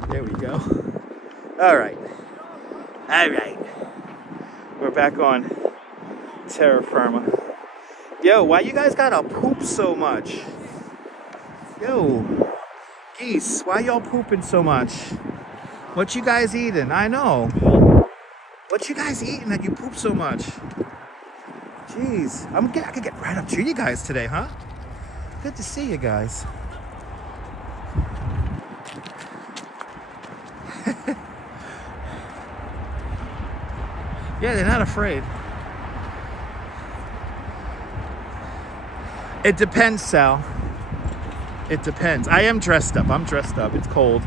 There we go. All right. We're back on terra firma. Yo, why you guys gotta poop so much? Yo, geese, why y'all pooping so much? What you guys eating? I know. What you guys eating that you poop so much? Jeez, I could get right up to you guys today, huh? Good to see you guys. Yeah, they're not afraid. It depends, Sal. It depends. I am dressed up. I'm dressed up. It's cold.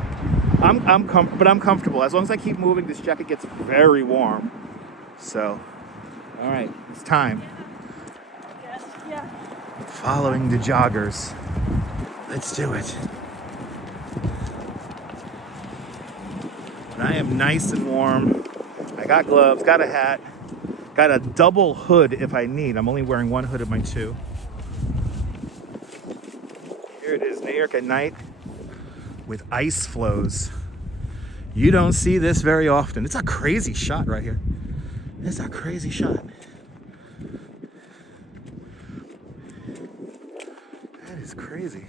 But I'm comfortable. As long as I keep moving, this jacket gets very warm. So, all right, it's time. Yeah. Following the joggers. Let's do it. And I am nice and warm. I got gloves, got a hat, got a double hood if I need. I'm only wearing one hood of my two. Here it is, New York at night with ice flows. You don't see this very often. It's a crazy shot right here. It's a crazy shot. That is crazy.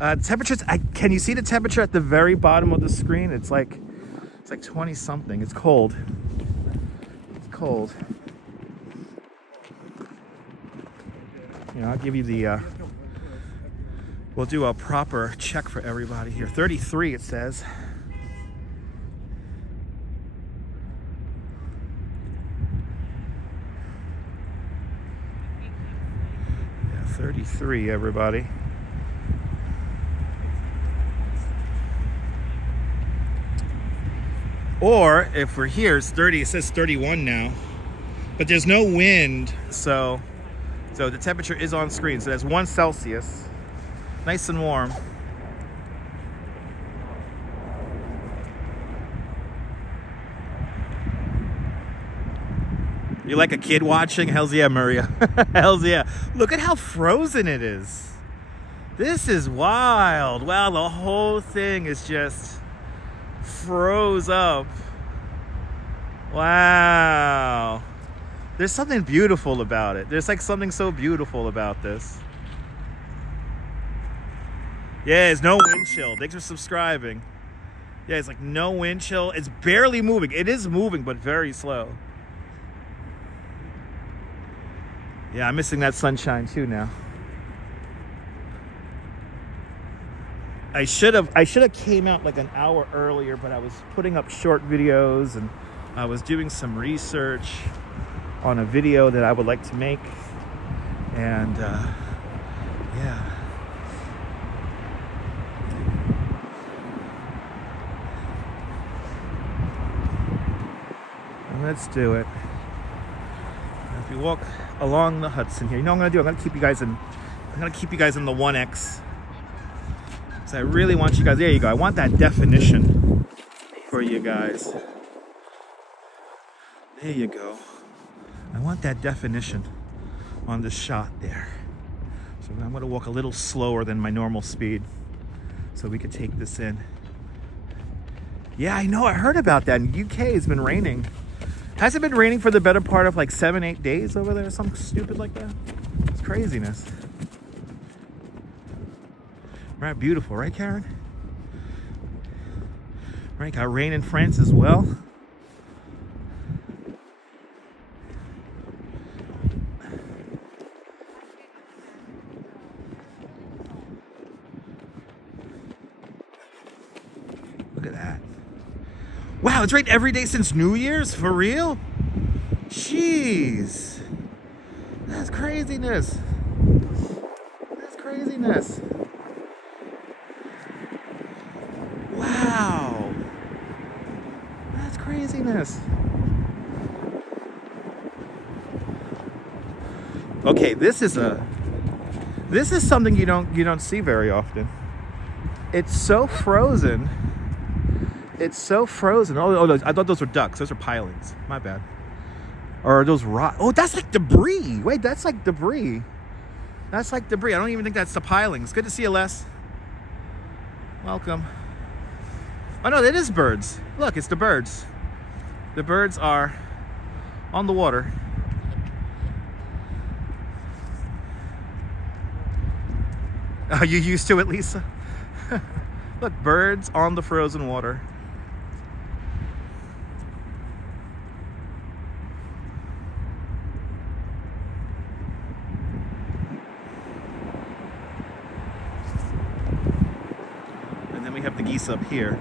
Temperatures, can you see the temperature at the very bottom of the screen? It's like 20 something. It's cold. It's cold. You know, I'll give you the, we'll do a proper check for everybody here. 33 it says. Yeah, 33 everybody. Or if we're here, it's 30. It says 31 now, but there's no wind, so the temperature is on screen. So that's 1 Celsius, nice and warm. You like a kid watching? Hells yeah, Maria. Hells yeah. Look at how frozen it is. This is wild. Wow, the whole thing is just froze up. Wow. There's something beautiful about it. There's like something so beautiful about this. Yeah, it's no wind chill. Thanks for subscribing. Yeah, it's like no wind chill. It's barely moving. It is moving, but very slow. Yeah, I'm missing that sunshine too now. I should have came out like an hour earlier, but I was putting up short videos and I was doing some research on a video that I would like to make. And yeah. Let's do it. As we walk along the Hudson here, you know what I'm gonna keep you guys in the 1X. So I really want you guys, there you go. I want that definition for you guys. There you go. I want that definition on this shot there. So I'm gonna walk a little slower than my normal speed so we could take this in. Yeah, I know, I heard about that. In UK it's been raining. Has it been raining for the better part of like 7-8 days over there? Something stupid like that? It's craziness. Right, beautiful, right, Karen? Right, got rain in France as well. Look at that. Wow, it's rained every day since New Year's? For real? Jeez. That's craziness. That's craziness. Wow. That's craziness. Okay, this is something you don't see very often. It's so frozen. It's so frozen. Oh, I thought those were ducks. Those are pilings. My bad. Or are those rock? Oh, that's like debris. Wait, that's like debris. That's like debris. I don't even think that's the pilings. Good to see you, Les. Welcome. Oh no, it is birds. Look, it's the birds. The birds are on the water. Are you used to it, Lisa? Look, birds on the frozen water. And then we have the geese up here.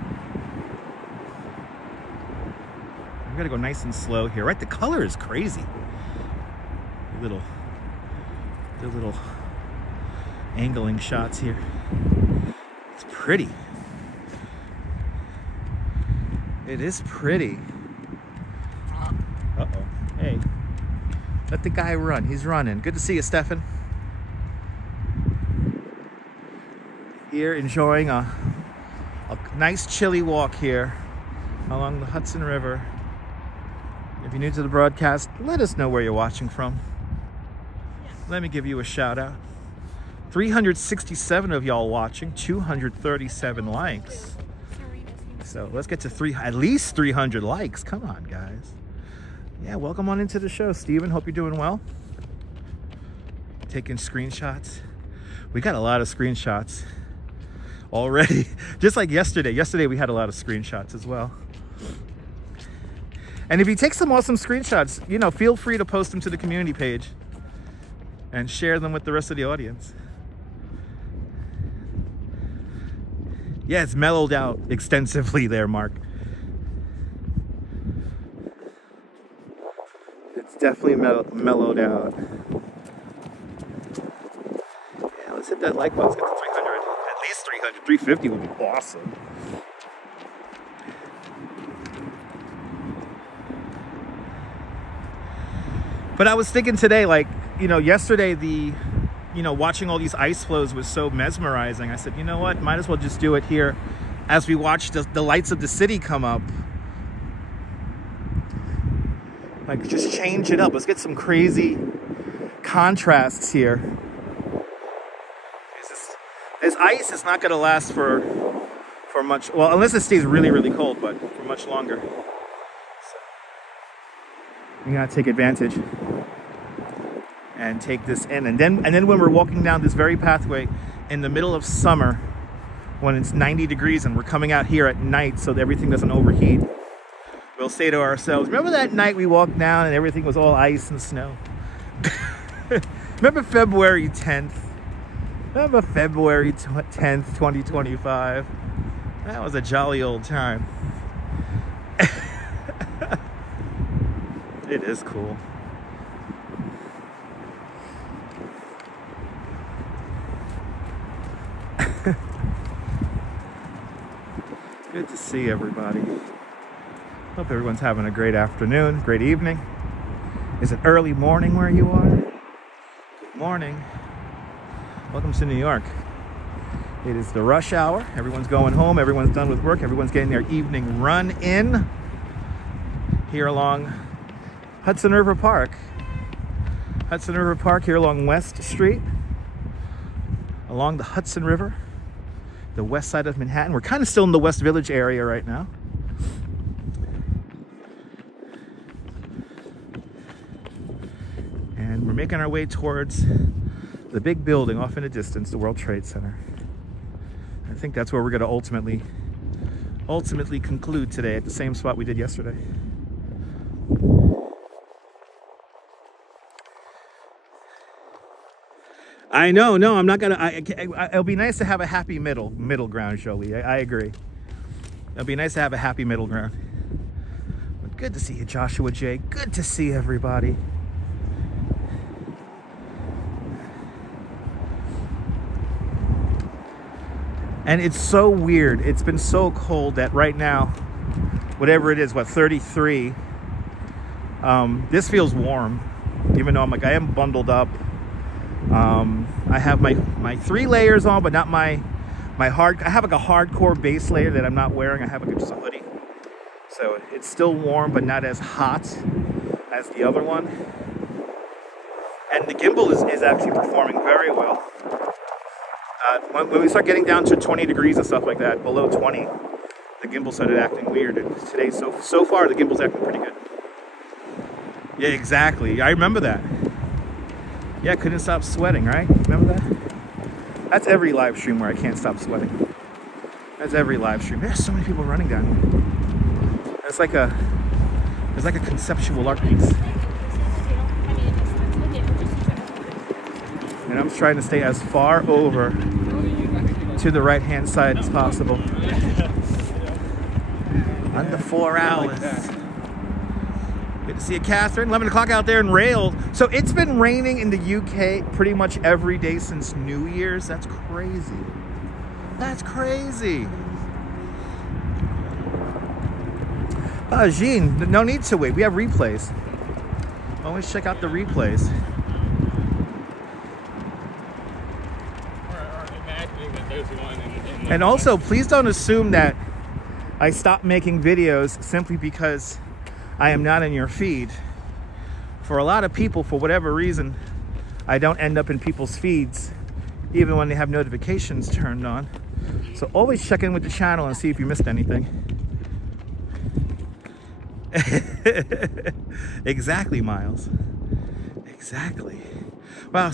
We gotta go nice and slow here, right? The color is crazy. The little angling shots here. It's pretty. It is pretty. Uh-oh. Hey. Let the guy run. He's running. Good to see you, Stefan. Here enjoying a nice chilly walk here along the Hudson River. If you're new to the broadcast, let us know where you're watching from. Let me give you a shout out. 367 of y'all watching, 237 likes. So let's get to at least 300 likes. Come on, guys. Yeah, welcome on into the show, Steven. Hope you're doing well. Taking screenshots. We got a lot of screenshots. already. Just like yesterday. Yesterday we had a lot of screenshots as well. And if you take some awesome screenshots, you know, feel free to post them to the community page and share them with the rest of the audience. Yeah, it's mellowed out extensively there, Mark. It's definitely mellowed out. Yeah, let's hit that like button. Let's get to 300. At least 300. 350 would be awesome. But I was thinking today, like, you know, yesterday watching all these ice flows was so mesmerizing. I said, you know what, might as well just do it here as we watch the lights of the city come up. Like, just change it up. Let's get some crazy contrasts here. This ice is not going to last for much, well, unless it stays really, really cold, but for much longer. So, you got to take advantage and take this in. And then when we're walking down this very pathway in the middle of summer, when it's 90 degrees and we're coming out here at night so that everything doesn't overheat, we'll say to ourselves, remember that night we walked down and everything was all ice and snow? Remember February 10th? Remember February 10th, 2025? That was a jolly old time. It is cool. Good to see everybody. Hope everyone's having a great afternoon, great evening. Is it early morning where you are? Good morning. Welcome to New York. It is the rush hour. Everyone's going home. Everyone's done with work. Everyone's getting their evening run in here along Hudson River Park. Hudson River Park here along West Street, along the Hudson River, the west side of Manhattan. We're kind of still in the West Village area right now. And we're making our way towards the big building off in the distance, the World Trade Center. I think that's where we're going to ultimately conclude today, at the same spot we did yesterday. I know, no, I'm not gonna. It'll be nice to have a happy middle ground, Jolie. I agree. It'll be nice to have a happy middle ground. But good to see you, Joshua J. Good to see everybody. And it's so weird. It's been so cold that right now, whatever it is, 33. This feels warm, even though I am bundled up. I have my 3 layers on, but not my hard. I have like a hardcore base layer that I'm not wearing. I have like just a hoodie, so it's still warm, but not as hot as the other one. And the gimbal is actually performing very well. When we start getting down to 20 degrees and stuff like that, below 20, the gimbal started acting weird. And today, so far, the gimbal's acting pretty good. Yeah, exactly. I remember that. Yeah, I couldn't stop sweating, right? Remember that? That's every live stream where I can't stop sweating. That's every live stream. There's so many people running down here. It's like a conceptual art piece. And I'm trying to stay as far over to the right-hand side as possible. Under 4 hours. Good to see you, Catherine. 11 o'clock out there in Rail. So it's been raining in the UK pretty much every day since New Year's. That's crazy. That's crazy. Jean, no need to wait. We have replays. Always check out the replays. And also, please don't assume that I stopped making videos simply because I am not in your feed. For a lot of people, for whatever reason, I don't end up in people's feeds, even when they have notifications turned on. So always check in with the channel and see if you missed anything. Exactly, Miles. Exactly. Wow,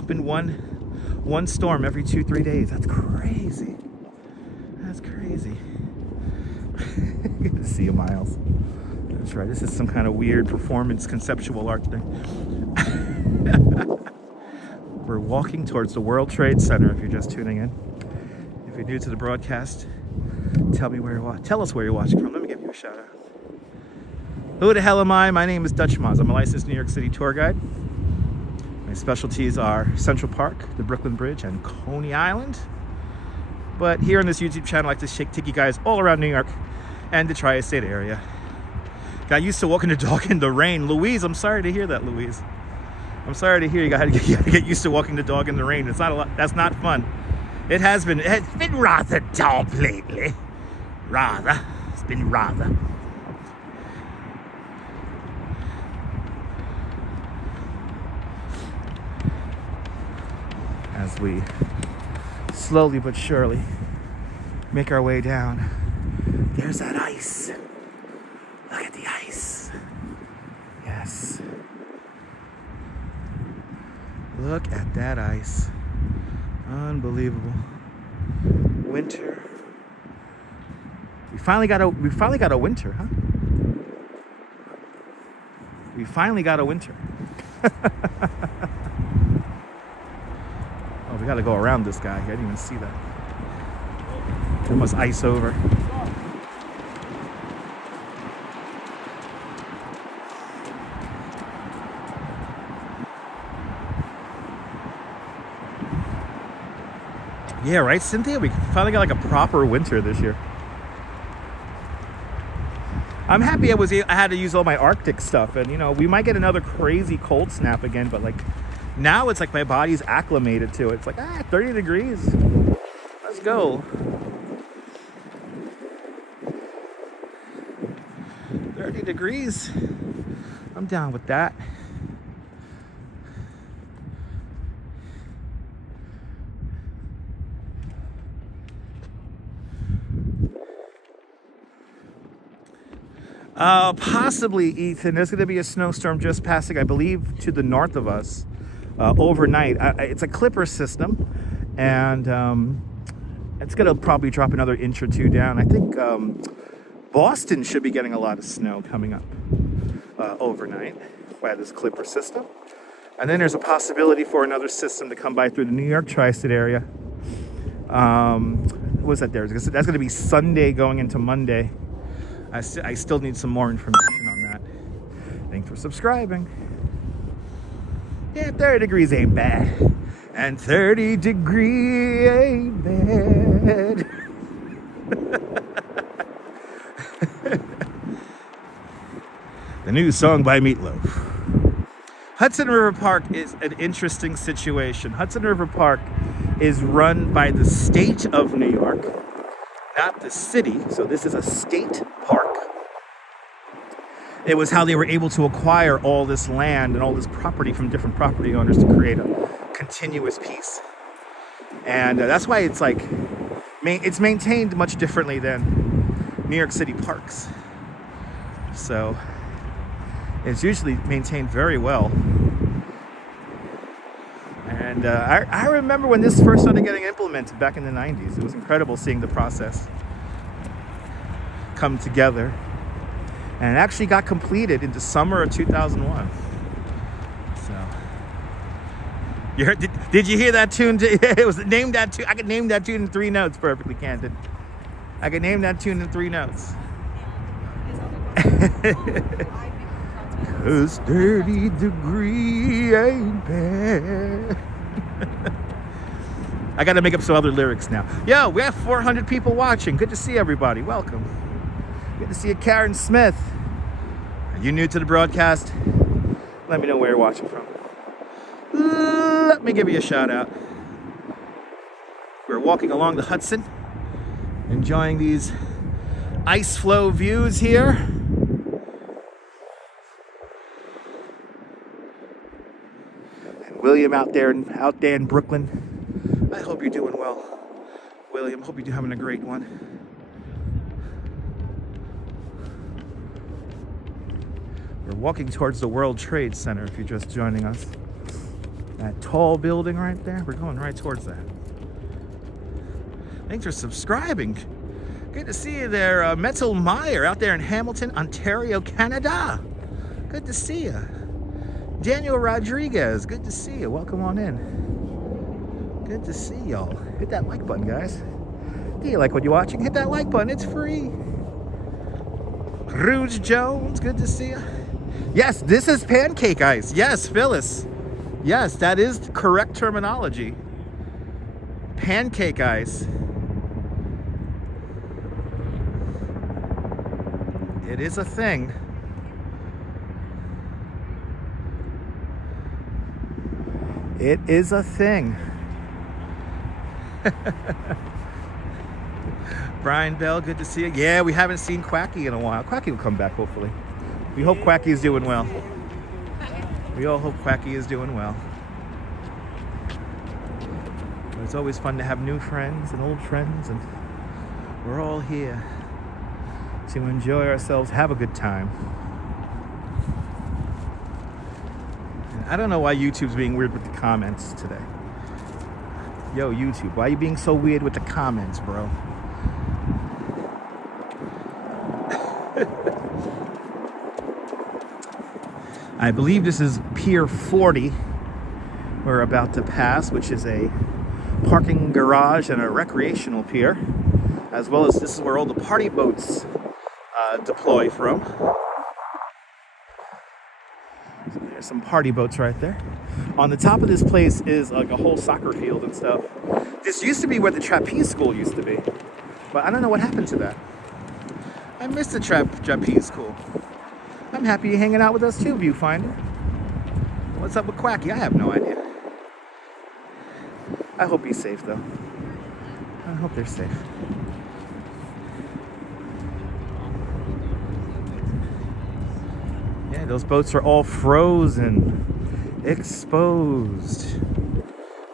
been one storm every 2-3 days. That's crazy. to see you, Miles. That's right. This is some kind of weird performance conceptual art thing. We're walking towards the World Trade Center if you're just tuning in. If you're new to the broadcast, tell us where you're watching from. Let me give you a shout out. Who the hell am I? My name is Dutch Maz. I'm a licensed New York City tour guide. My specialties are Central Park, the Brooklyn Bridge, and Coney Island. But here on this YouTube channel, I like to take you guys all around New York and the tri-state area. Got used to walking the dog in the rain. Louise, I'm sorry to hear that, Louise. I'm sorry to hear you gotta get used to walking the dog in the rain. It's not a lot. That's not fun. It has been rather dull lately. It's been rather. As we slowly but surely make our way down. There's that ice. Look at the ice. Yes. Look at that ice. Unbelievable. Winter. We finally got a winter, huh? We finally got a winter. Oh, we gotta go around this guy. I didn't even see that. There must ice over. Yeah, right, Cynthia? We finally got like a proper winter this year. I'm happy I had to use all my Arctic stuff, and you know, we might get another crazy cold snap again, but like now it's like my body's acclimated to it. It's like 30 degrees. Let's go. 30 degrees. I'm down with that. Possibly, Ethan. There's going to be a snowstorm just passing, I believe, to the north of us overnight. It's a clipper system, and it's going to probably drop another inch or two down. I think Boston should be getting a lot of snow coming up overnight by this clipper system. And then there's a possibility for another system to come by through the New York tri-state area. What's that there? That's going to be Sunday going into Monday. I still need some more information on that. Thanks for subscribing. Yeah, 30 degrees ain't bad. And 30 degrees ain't bad. The new song by Meatloaf. Hudson River Park is an interesting situation. Hudson River Park is run by the state of New York, not the city. So this is a state park. It was how they were able to acquire all this land and all this property from different property owners to create a continuous piece. And that's why it's like, it's maintained much differently than New York City parks. So it's usually maintained very well. And I remember when this first started getting implemented back in the 90s. It was incredible seeing the process come together. And it actually got completed in the summer of 2001. So, did you hear that tune? It was named that tune. I could name that tune in 3 notes, perfectly candid. I could name that tune in 3 notes. 'Cause 30 degrees ain't bad. I got to make up some other lyrics now. Yo, we have 400 people watching. Good to see everybody. Welcome. Good to see you, Karen Smith. Are you new to the broadcast? Let me know where you're watching from. Let me give you a shout out. We're walking along the Hudson, enjoying these ice flow views here. And William out there in Brooklyn. I hope you're doing well. William, hope you're having a great one. We're walking towards the World Trade Center if you're just joining us. That tall building right there, we're going right towards that. Thanks for subscribing. Good to see you there, Metal Meyer, out there in Hamilton, Ontario, Canada. Good to see you. Daniel Rodriguez, good to see you. Welcome on in. Good to see y'all. Hit that like button, guys. Do you like what you're watching? Hit that like button, it's free. Rouge Jones, good to see you. Yes, this is pancake ice. Yes, Phyllis. Yes, that is correct terminology. Pancake ice. It is a thing. It is a thing. Brian Bell, good to see you. Yeah, we haven't seen Quacky in a while. Quacky will come back, hopefully. We hope Quacky is doing well. We all hope Quacky is doing well. It's always fun to have new friends and old friends, and we're all here to enjoy ourselves, have a good time. And I don't know why YouTube's being weird with the comments today. Yo, YouTube, why are you being so weird with the comments, bro? I believe this is Pier 40 we're about to pass, which is a parking garage and a recreational pier, as well as this is where all the party boats deploy from. So there's some party boats right there. On the top of this place is like a whole soccer field and stuff. This used to be where the trapeze school used to be, but I don't know what happened to that. I missed the trapeze school. I'm happy you're hanging out with us too, Viewfinder. What's up with Quacky? I have no idea. I hope he's safe though. I hope they're safe. Yeah, those boats are all frozen, exposed.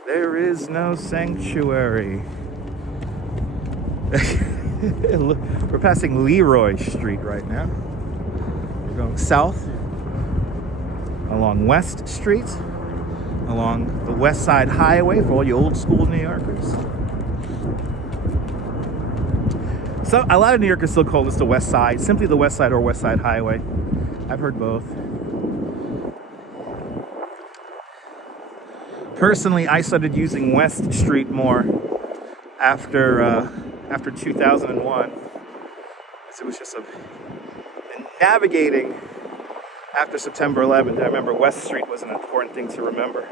There is no sanctuary. We're passing Leroy Street right now. We're going south along West Street, along the West Side Highway for all you old school New Yorkers. So a lot of New Yorkers still call this the West Side, simply the West Side or West Side Highway. I've heard both. Personally, I started using West Street more after 2001. It was just navigating after September 11th. I remember West Street was an important thing to remember.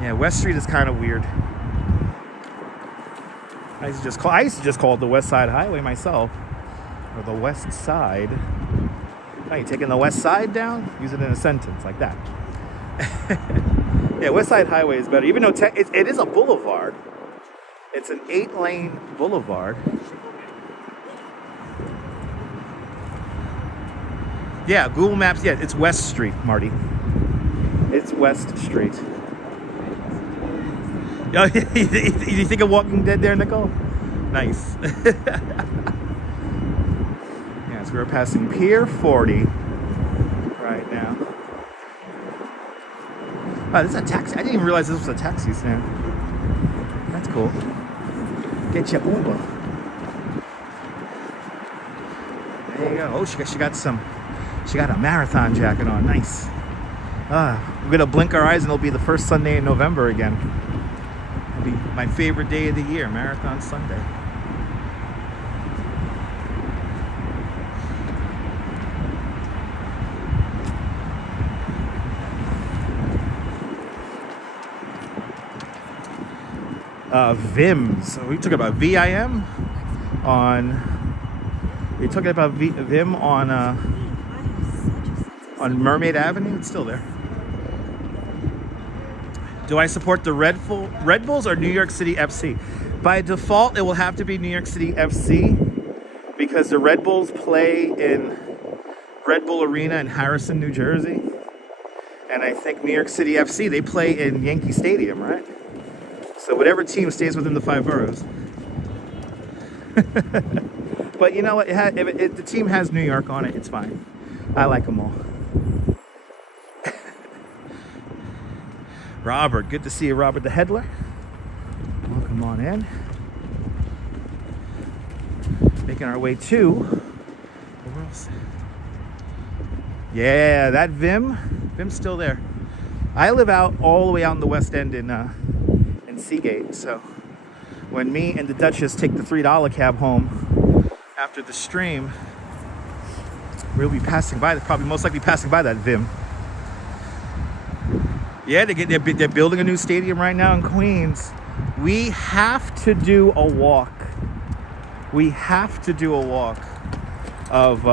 Yeah, West Street is kind of weird. I used to just call it the West Side Highway myself, or the West Side. Oh, you taking the West Side down? Use it in a sentence like that. Yeah, West Side Highway is better, even though it is a boulevard. It's an 8-lane boulevard. Yeah, Google Maps, yeah, it's West Street, Marty. It's West Street. Oh, you think of Walking Dead there, Nicole? Nice. Yeah, so we're passing Pier 40 right now. Oh, this is a taxi. I didn't even realize this was a taxi stand. That's cool. Get your Uber. There you go. Oh, she got a marathon jacket on. Nice. We're gonna blink our eyes and it'll be the first Sunday in November again. It'll be my favorite day of the year, Marathon Sunday. Vims. We talking about VIM on. We talking about Vim on Mermaid Avenue. It's still there. Do I support the Red Bulls or New York City FC? By default, it will have to be New York City FC because the Red Bulls play in Red Bull Arena in Harrison, New Jersey, and I think New York City FC they play in Yankee Stadium, right? So whatever team stays within the 5 boroughs. But you know what? If the team has New York on it, it's fine. I like them all. Robert, good to see you, Robert the Headler. Welcome on in. Making our way to, where else? Yeah, that Vim's still there. I live out all the way out in the West End in Seagate, so when me and the Duchess take the $3 cab home after the stream, we'll be passing by, probably most likely passing by that Vim. Yeah, they're building a new stadium right now in Queens. We have to do a walk. We have to do a walk of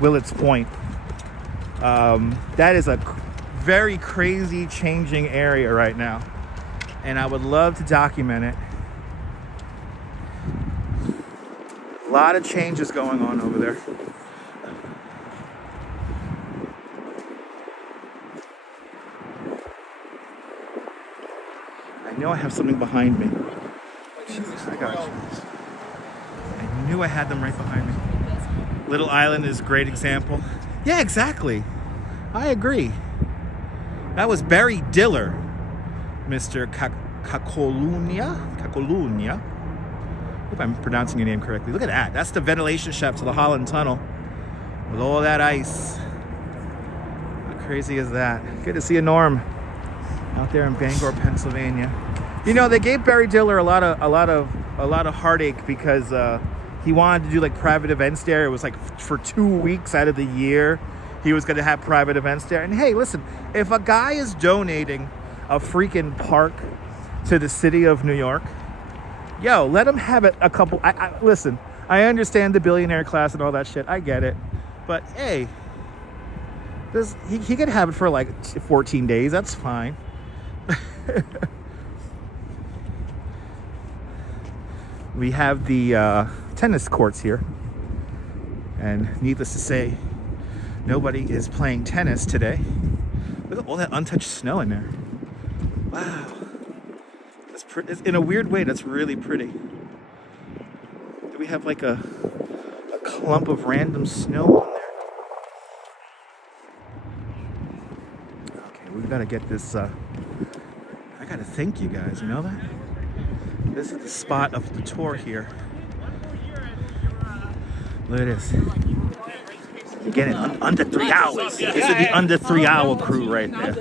Willets Point. That is a very crazy changing area right now, and I would love to document it. A lot of changes going on over there. I know I have something behind me. I got you. I knew I had them right behind me. Little Island is a great example. Yeah, exactly. I agree. That was Barry Diller, Mr. Kakolunia. Hope I'm pronouncing your name correctly. Look at that. That's the ventilation shaft to the Holland Tunnel with all that ice. How crazy is that? Good to see you, Norm, out there in Bangor, Pennsylvania. You know, they gave Barry Diller a lot of heartache because he wanted to do like private events there. It was like for 2 weeks out of the year he was going to have private events there. And hey, listen, if a guy is donating a freaking park to the city of New York, yo, let him have it a couple. Listen, I understand the billionaire class and all that shit. I get it. But hey, he could have it for like 14 days. That's fine. We have the tennis courts here. And needless to say, nobody is playing tennis today. Look at all that untouched snow in there. Wow. That's in a weird way, that's really pretty. Do we have like a clump of random snow on there? Okay, we've got to get this. I got to thank you guys, you know that? This is the spot of the tour here. Look at this. You get it under 3 hours. This is the under 3 hour crew right there.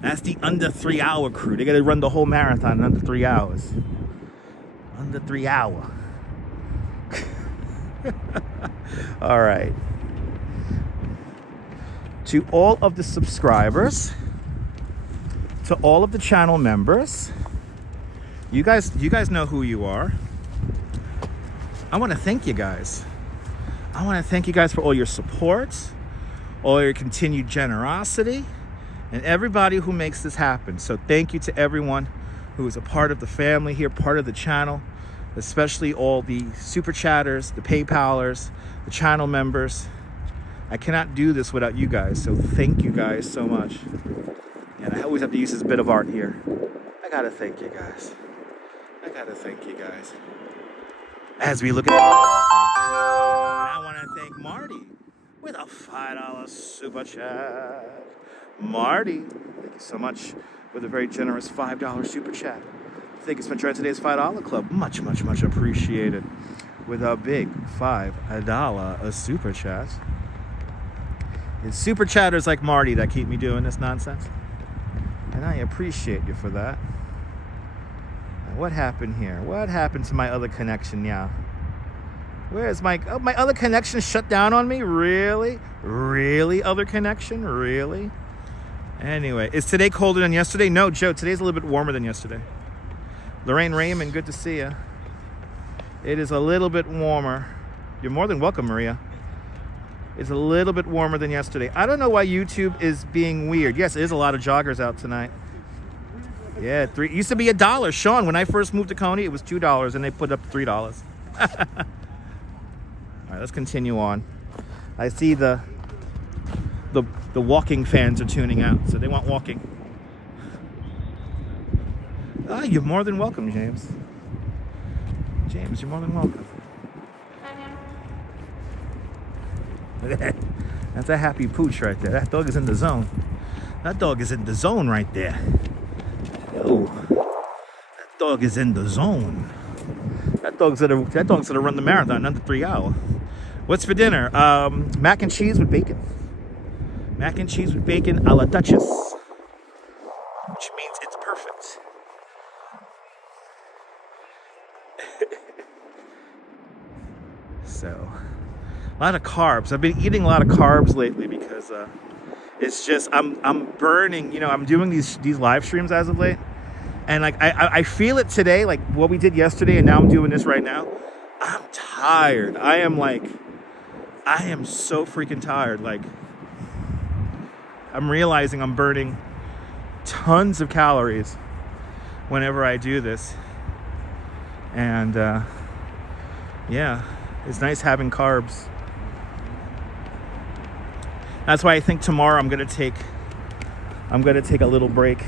That's the under 3 hour crew. They got to run the whole marathon in under 3 hours. Under 3 hour. All right. To all of the subscribers, to all of the channel members, you guys know who you are. I want to thank you guys. I want to thank you guys for all your support, all your continued generosity, and everybody who makes this happen. So thank you to everyone who is a part of the family here, part of the channel, especially all the super chatters, the PayPalers, the channel members. I cannot do this without you guys, so thank you guys so much. And I always have to use this bit of art here. I gotta thank you guys. I gotta thank you guys. As we look at I want to thank Marty with a $5 super chat. Marty, thank you so much for the very generous $5 super chat. Thank you so much for today's $5 club. Much, much, much appreciated. With a big $5 super chat. It's super chatters like Marty that keep me doing this nonsense. And I appreciate you for that. Now, what happened here? What happened to my other connection now? Where's my other connection shut down on me? Really? Really, other connection? Really? Anyway, is today colder than yesterday? No, Joe, today's a little bit warmer than yesterday. Lorraine Raymond, good to see you. It is a little bit warmer. You're more than welcome, Maria. It's a little bit warmer than yesterday. I don't know why YouTube is being weird. Yes, it is a lot of joggers out tonight. Yeah, it used to be $1. Sean, when I first moved to Coney, it was $2, and they put up $3. All right, let's continue on. I see the walking fans are tuning out, so they want walking. Ah, you're more than welcome, James. James, you're more than welcome. That's a happy pooch right there. That dog is in the zone. That dog is in the zone right there. dog is in the zone. That dog's gonna run the marathon in under 3 hours. What's for dinner? Mac and cheese with bacon. Mac and cheese with bacon a la Duchess, which means it's perfect. So, a lot of carbs. I've been eating a lot of carbs lately because it's just I'm burning. You know, I'm doing these live streams as of late, and like I feel it today, like what we did yesterday, and now I'm doing this right now. I'm tired. I am so freaking tired. Like, I'm realizing I'm burning tons of calories whenever I do this. And yeah, it's nice having carbs. That's why I think tomorrow I'm gonna take a little break.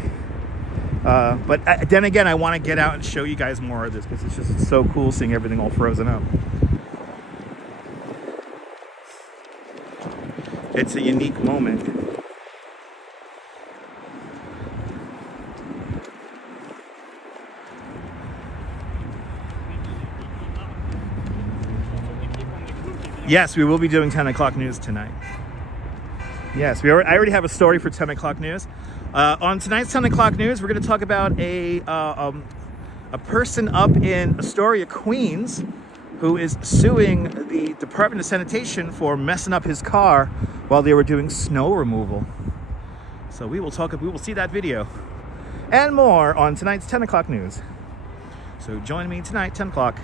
But then again, I want to get out and show you guys more of this because it's just so cool seeing everything all frozen up. It's a unique moment. Yes, we will be doing 10 o'clock news tonight. Yes, I already have a story for 10 o'clock news. On tonight's 10 o'clock news, we're going to talk about a person up in Astoria, Queens, who is suing the Department of Sanitation for messing up his car while they were doing snow removal. So we will see that video and more on tonight's 10 o'clock news. So join me tonight, 10 o'clock,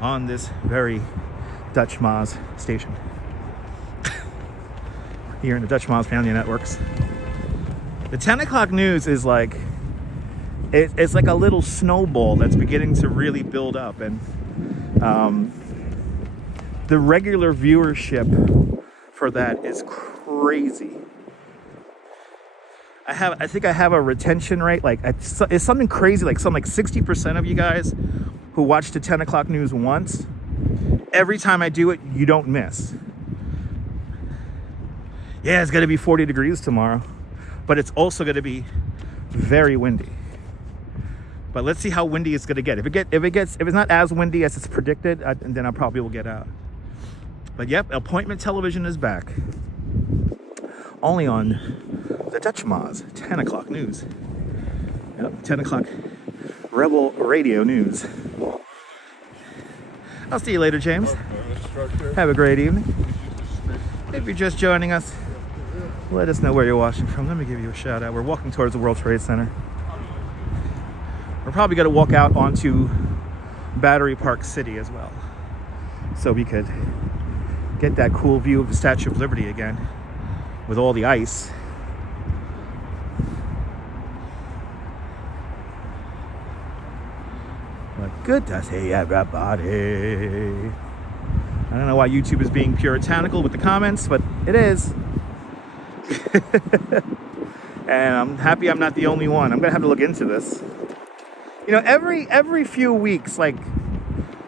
on this very Dutch Maas station here in the Dutch Maas Family Networks. The 10 o'clock news is like, it's like a little snowball that's beginning to really build up, and the regular viewership for that is crazy. I think I have a retention rate, like it's something crazy, like 60% of you guys who watch the 10 o'clock news once, every time I do it, you don't miss. Yeah, it's gonna be 40 degrees tomorrow, but it's also gonna be very windy. But let's see how windy it's gonna get. If it's not as windy as it's predicted, then I probably will get out. But yep, appointment television is back. Only on the Dutch Maas 10 o'clock news. Yep, 10 o'clock Rebel Radio News. I'll see you later, James. Have a great evening. If you're just joining us, let us know where you're watching from. Let me give you a shout out. We're walking towards the World Trade Center. We're probably going to walk out onto Battery Park City as well, so we could get that cool view of the Statue of Liberty again with all the ice. But good to see everybody. I don't know why YouTube is being puritanical with the comments, but it is. And I'm happy I'm not the only one. I'm gonna have to look into this. You know, every few weeks, like,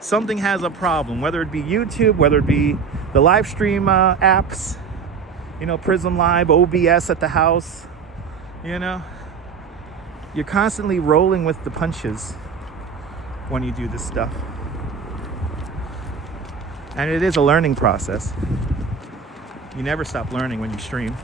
something has a problem, whether it be YouTube, whether it be the live stream apps, you know, Prism Live, OBS at the house, you know. You're constantly rolling with the punches when you do this stuff. And it is a learning process. You never stop learning when you stream.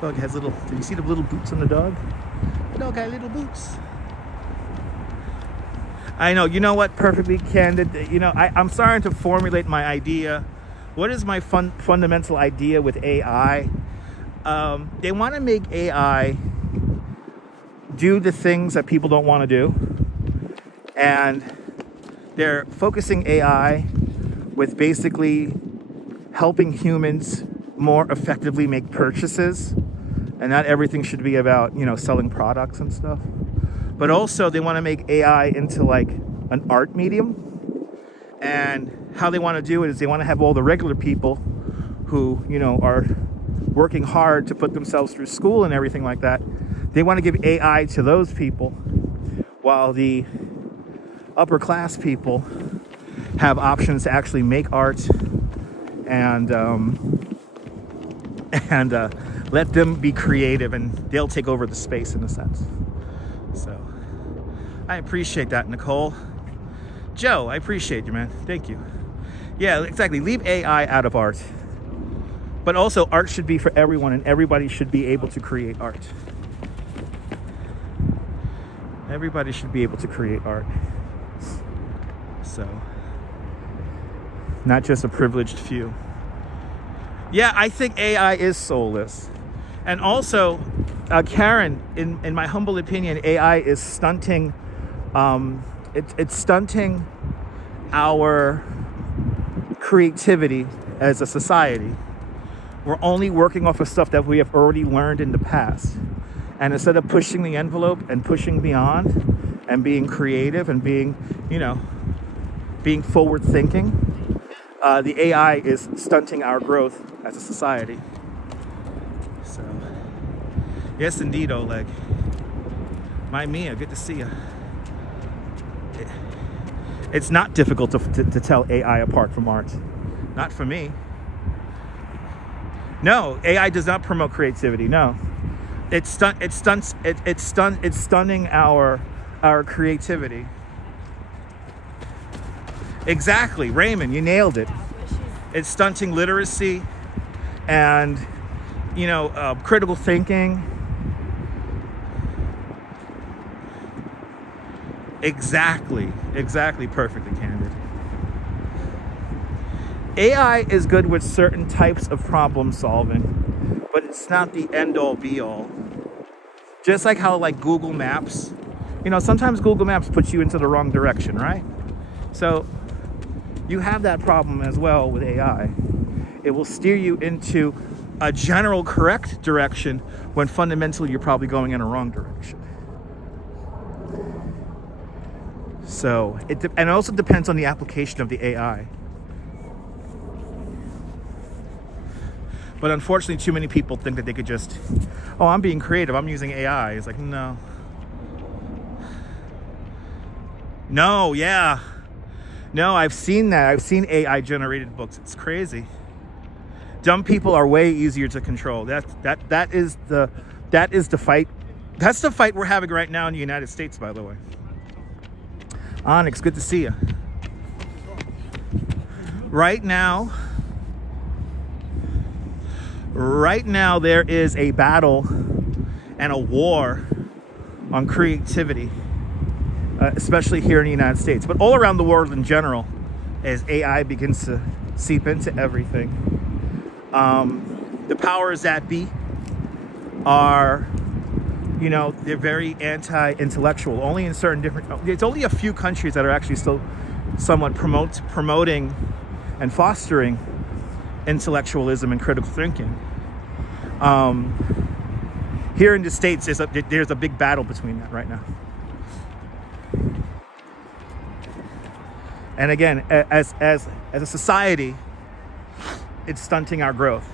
Dog has little, did you see the little boots on the dog? The dog got little boots. I know, you know what, perfectly candid, you know, I'm starting to formulate my idea. What is my fundamental idea with AI? They want to make AI do the things that people don't want to do. And they're focusing AI with basically helping humans more effectively make purchases. And not everything should be about, you know, selling products and stuff. But also they want to make AI into like an art medium. And how they want to do it is they want to have all the regular people who, you know, are working hard to put themselves through school and everything like that. They want to give AI to those people, while the upper class people have options to actually make art and let them be creative, and they'll take over the space in a sense. So I appreciate that, Nicole. Joe, I appreciate you, man. Thank you. Yeah, exactly. Leave AI out of art. But also, art should be for everyone, and everybody should be able to create art. Everybody should be able to create art. So, not just a privileged few. Yeah, I think AI is soulless. And also, Karen, in my humble opinion, AI is stunting, it's stunting our creativity as a society. We're only working off of stuff that we have already learned in the past. And instead of pushing the envelope and pushing beyond and being creative and being, being forward thinking, the AI is stunting our growth as a society. So, yes, indeed, Oleg. My Mia, good to see you. It's not difficult to tell AI apart from art. Not for me. No, AI does not promote creativity. No, it's stunning our creativity. Exactly, Raymond, you nailed it. It's stunting literacy and critical thinking. Exactly, perfectly candid. AI is good with certain types of problem solving, but it's not the end all be all. Just like how Google Maps, sometimes Google Maps puts you into the wrong direction, right? So you have that problem as well with AI. It will steer you into a general correct direction when fundamentally you're probably going in a wrong direction. So and it also depends on the application of the AI. But unfortunately, too many people think that they could just, I'm being creative, I'm using AI. It's like, no. No, yeah. No, I've seen that. I've seen AI generated books. It's crazy. Dumb people are way easier to control. That is the fight. That's the fight we're having right now in the United States, by the way. Onyx, good to see you. Right now, there is a battle and a war on creativity, especially here in the United States, but all around the world in general, as AI begins to seep into everything. The powers that be are, they're very anti-intellectual. Only in certain it's only a few countries that are actually still somewhat promoting and fostering intellectualism and critical thinking. Here in the States, there's a big battle between that right now. And again, as a society, it's stunting our growth.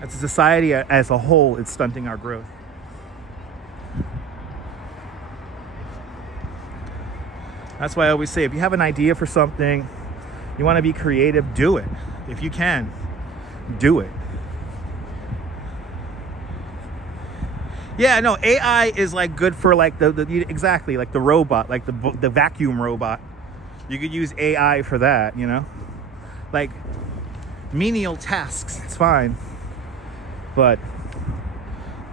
As a society as a whole, it's stunting our growth. That's why I always say, if you have an idea for something, you want to be creative, do it. If you can, do it. Yeah, no, AI is good for exactly like the robot, like the vacuum robot. You could use AI for that, like menial tasks. It's fine, but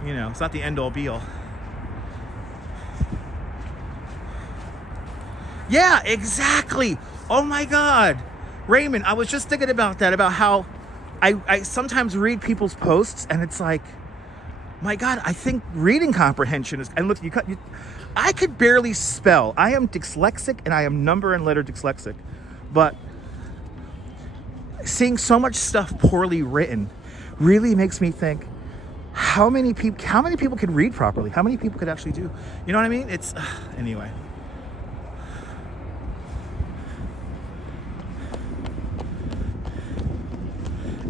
it's not the end all be all. Yeah, exactly. Oh my God, Raymond, I was just thinking about that, about how I sometimes read people's posts and it's like, my God, I think reading comprehension is, and look, I could barely spell. I am dyslexic and I am number and letter dyslexic, but seeing so much stuff poorly written really makes me think, how many people could read properly? How many people could actually do? You know what I mean? It's anyway.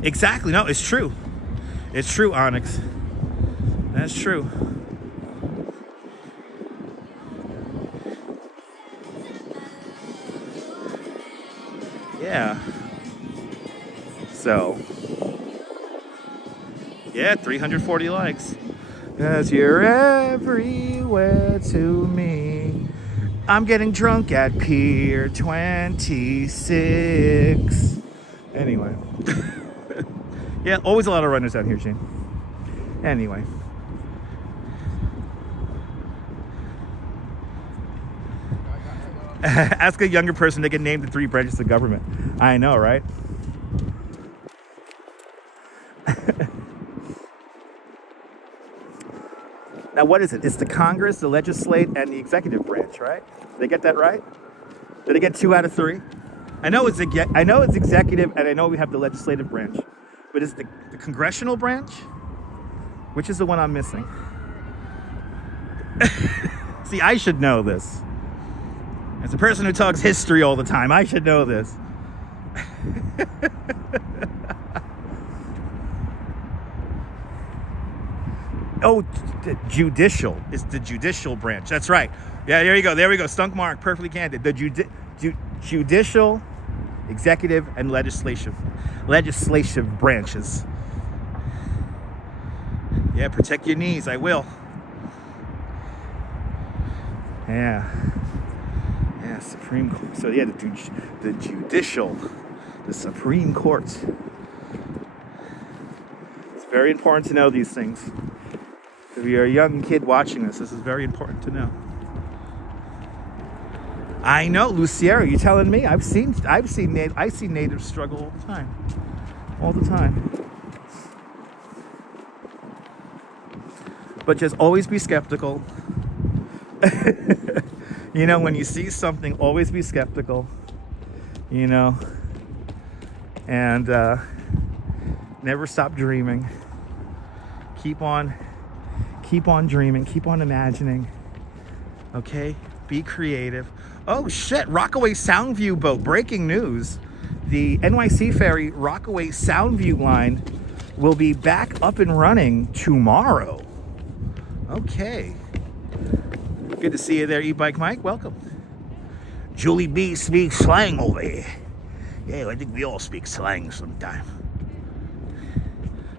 Exactly. No, it's true. It's true, Onyx. That's true. Yeah. So, yeah, 340 likes. 'Cause you're everywhere to me. I'm getting drunk at Pier 26. Anyway. Yeah, always a lot of runners down here, Shane. Anyway. Ask a younger person, they can name the 3 branches of government. I know, right? Now, what is it? It's the Congress, the legislative, and the executive branch, right? Did they get that right? Did they get 2 out of 3? I know it's executive, and I know we have the legislative branch, but is the congressional branch? Which is the one I'm missing? See, I should know this. As a person who talks history all the time, I should know this. Oh, the judicial. It's the judicial branch. That's right. Yeah, there you go. There we go. Stunk Mark, perfectly candid. The judicial, executive, and legislative branches. Yeah, protect your knees. I will. Yeah. Yeah, Supreme Court. So yeah, the judicial, the Supreme Court. It's very important to know these things. If you're a young kid watching this is very important to know. I know, Luciero, you telling me? I've seen natives struggle all the time. But just always be skeptical. You know, when you see something, always be skeptical. You know, and never stop dreaming. Keep on dreaming. Keep on imagining. Okay, be creative. Oh shit! Rockaway Soundview boat. Breaking news: the NYC ferry Rockaway Soundview line will be back up and running tomorrow. Okay. Good to see you there, E-Bike Mike. Welcome. Julie B speaks slang over here. Yeah, I think we all speak slang sometime.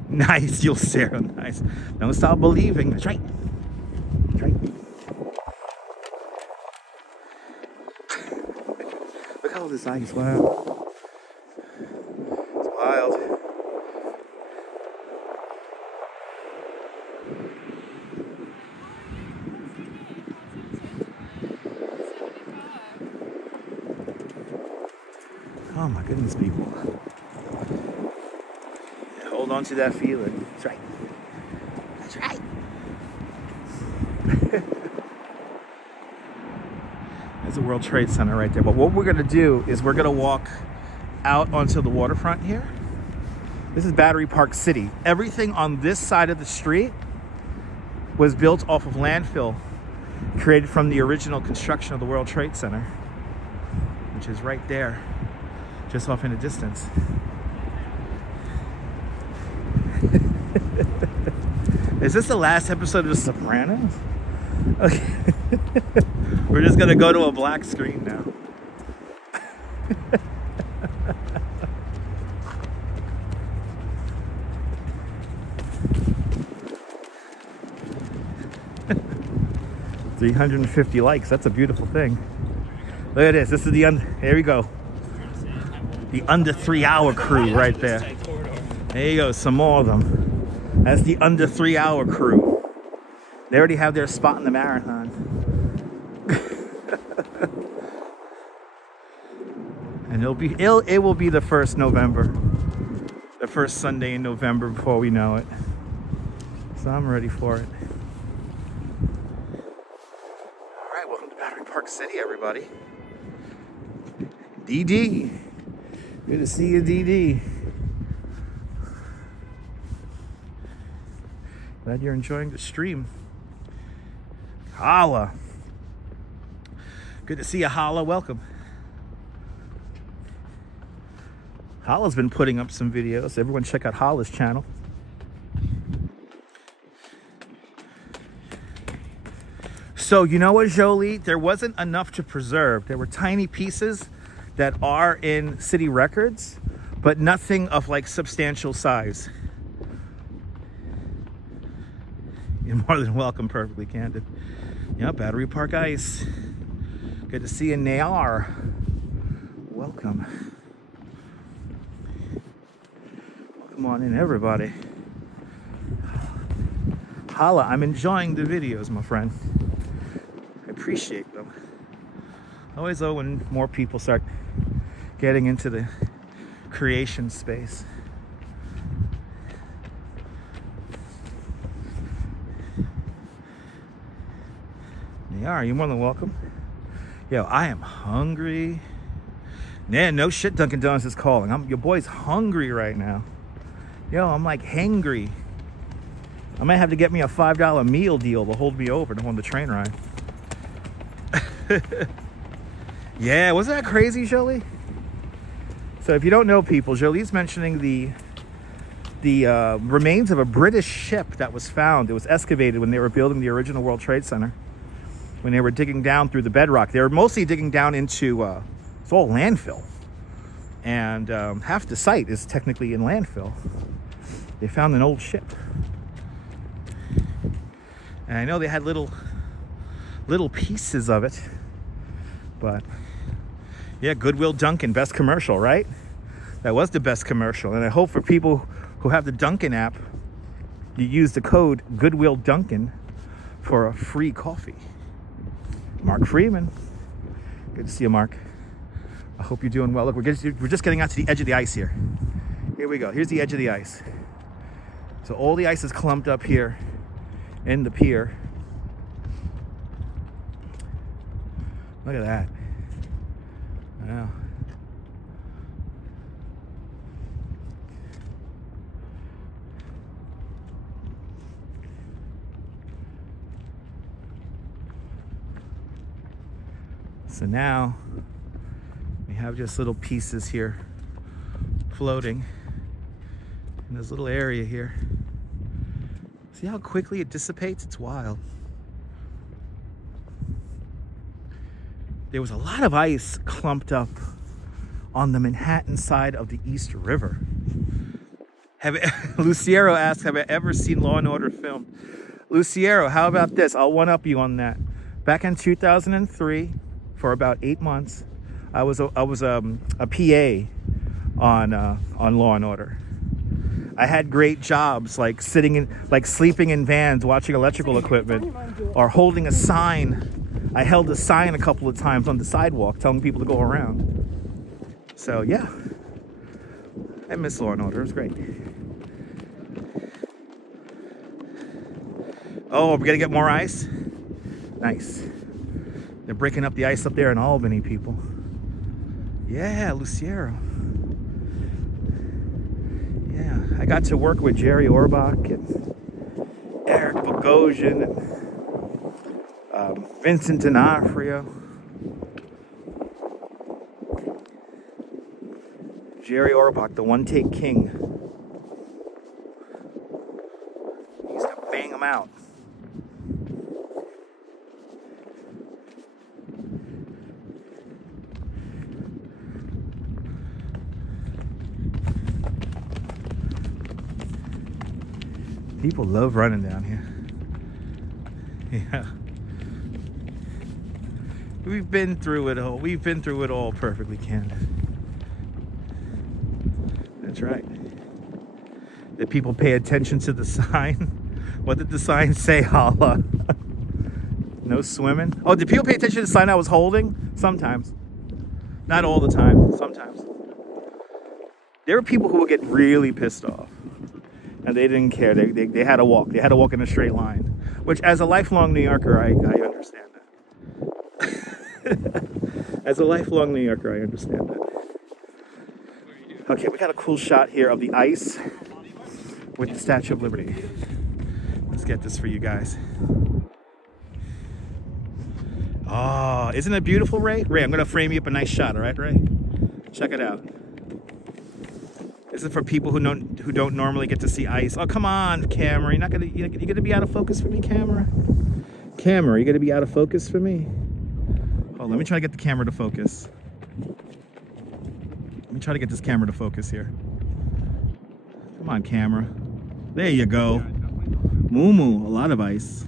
Nice, you'll Sarah. Nice. Don't stop believing. That's right. That's right. Look how this ice. Wow. It's wild. Oh my goodness, people. Hold on to that feeling. That's right. That's right. There's the World Trade Center right there. But what we're going to do is we're going to walk out onto the waterfront here. This is Battery Park City. Everything on this side of the street was built off of landfill created from the original construction of the World Trade Center, which is right there, just off in the distance. Is this the last episode of The Sopranos? Okay. We're just gonna go to a black screen now. $350 likes. That's a beautiful thing. Look at this. This is here we go. The under 3 hour crew right there. There you go. Some more of them. That's the under 3 hour crew. They already have their spot in the marathon. And it will be the first November. The first Sunday in November before we know it. So I'm ready for it. Alright, welcome to Battery Park City, everybody. DD. Good to see you, DD. Glad you're enjoying the stream. Holla. Good to see you, Holla. Welcome. Holla's been putting up some videos. Everyone check out Holla's channel. So, you know what, Jolie? There wasn't enough to preserve. There were tiny pieces that are in city records, but nothing of like substantial size. You're more than welcome, Perfectly Candid. Yeah, Battery Park Ice. Good to see you, Eahora. Welcome. Come on in, everybody. Holla, I'm enjoying the videos, my friend. I appreciate them. Always though when more people start getting into the creation space. Eahora, you're more than welcome. Yo, I am hungry. Man, no shit, Dunkin' Donuts is calling. Your boy's hungry right now. Yo, I'm like hangry. I might have to get me a $5 meal deal to hold me over on the train ride. Yeah, wasn't that crazy, Jolie? So if you don't know, people, Jolie's mentioning the remains of a British ship that was found. It was excavated when they were building the original World Trade Center. When they were digging down through the bedrock. They were mostly digging down into, it's all landfill. And half the site is technically in landfill. They found an old ship. And I know they had little pieces of it. But yeah, Goodwill Dunkin', best commercial, right? That was the best commercial. And I hope for people who have the Dunkin' app, you use the code Goodwill Dunkin' for a free coffee. Mark Freeman. Good to see you, Mark. I hope you're doing well. Look, we're just getting out to the edge of the ice here. Here we go. Here's the edge of the ice. So all the ice is clumped up here in the pier. Look at that. Wow. So now we have just little pieces here floating in this little area here. See how quickly it dissipates? It's wild. There was a lot of ice clumped up on the Manhattan side of the East River. Luciero asks, have I ever seen Law and Order filmed? Luciero, how about this? I'll one-up you on that. Back in 2003, for about 8 months, I was a PA on Law and Order. I had great jobs like sleeping in vans, watching electrical equipment, or holding a sign. I held a sign a couple of times on the sidewalk telling people to go around. So yeah, I miss Law and Order. It was great. Oh, we're gonna get more ice? Nice. They're breaking up the ice up there in Albany, people. Yeah, Luciero. Yeah, I got to work with Jerry Orbach and Eric Bogosian and Vincent D'Onofrio. Jerry Orbach, the one-take king. He used to bang them out. People love running down here. Yeah. We've been through it all. We've been through it all, Perfectly Candid. That's right. Did people pay attention to the sign? What did the sign say, Holla? No swimming? Oh, did people pay attention to the sign I was holding? Sometimes. Not all the time. Sometimes. There were people who would get really pissed off. And they didn't care. They had to walk. They had to walk in a straight line. Which, as a lifelong New Yorker, I understand that. As a lifelong New Yorker, I understand that. Okay, we got a cool shot here of the ice with the Statue of Liberty. Let's get this for you guys. Oh, isn't it beautiful, Ray? Ray, I'm going to frame you up a nice shot, all right, Ray? Check it out. This is for people who don't normally get to see ice. Oh, come on, camera. You're gonna be out of focus for me, camera. Camera, you're gonna be out of focus for me. Oh, let me try to get the camera to focus. me try to get this camera to focus here. Come on, camera. There you go. Moo moo, a lot of ice.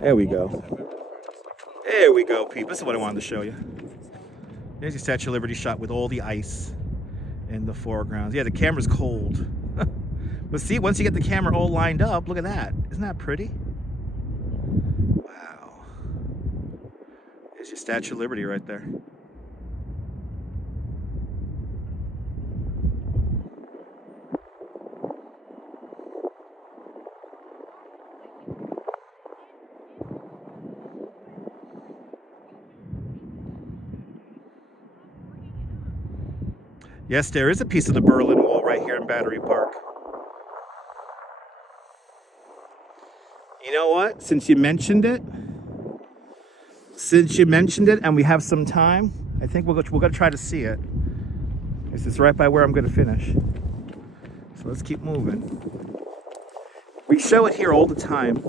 There we go. There we go, people. This is what I wanted to show you. There's your Statue of Liberty shot with all the ice in the foreground. Yeah, the camera's cold. But see, once you get the camera all lined up, look at that. Isn't that pretty? Wow. There's your Statue of Liberty right there. Yes, there is a piece of the Berlin Wall right here in Battery Park. You know what? Since you mentioned it, and we have some time, I think we're going to try to see it. This is right by where I'm going to finish. So let's keep moving. We show it here all the time.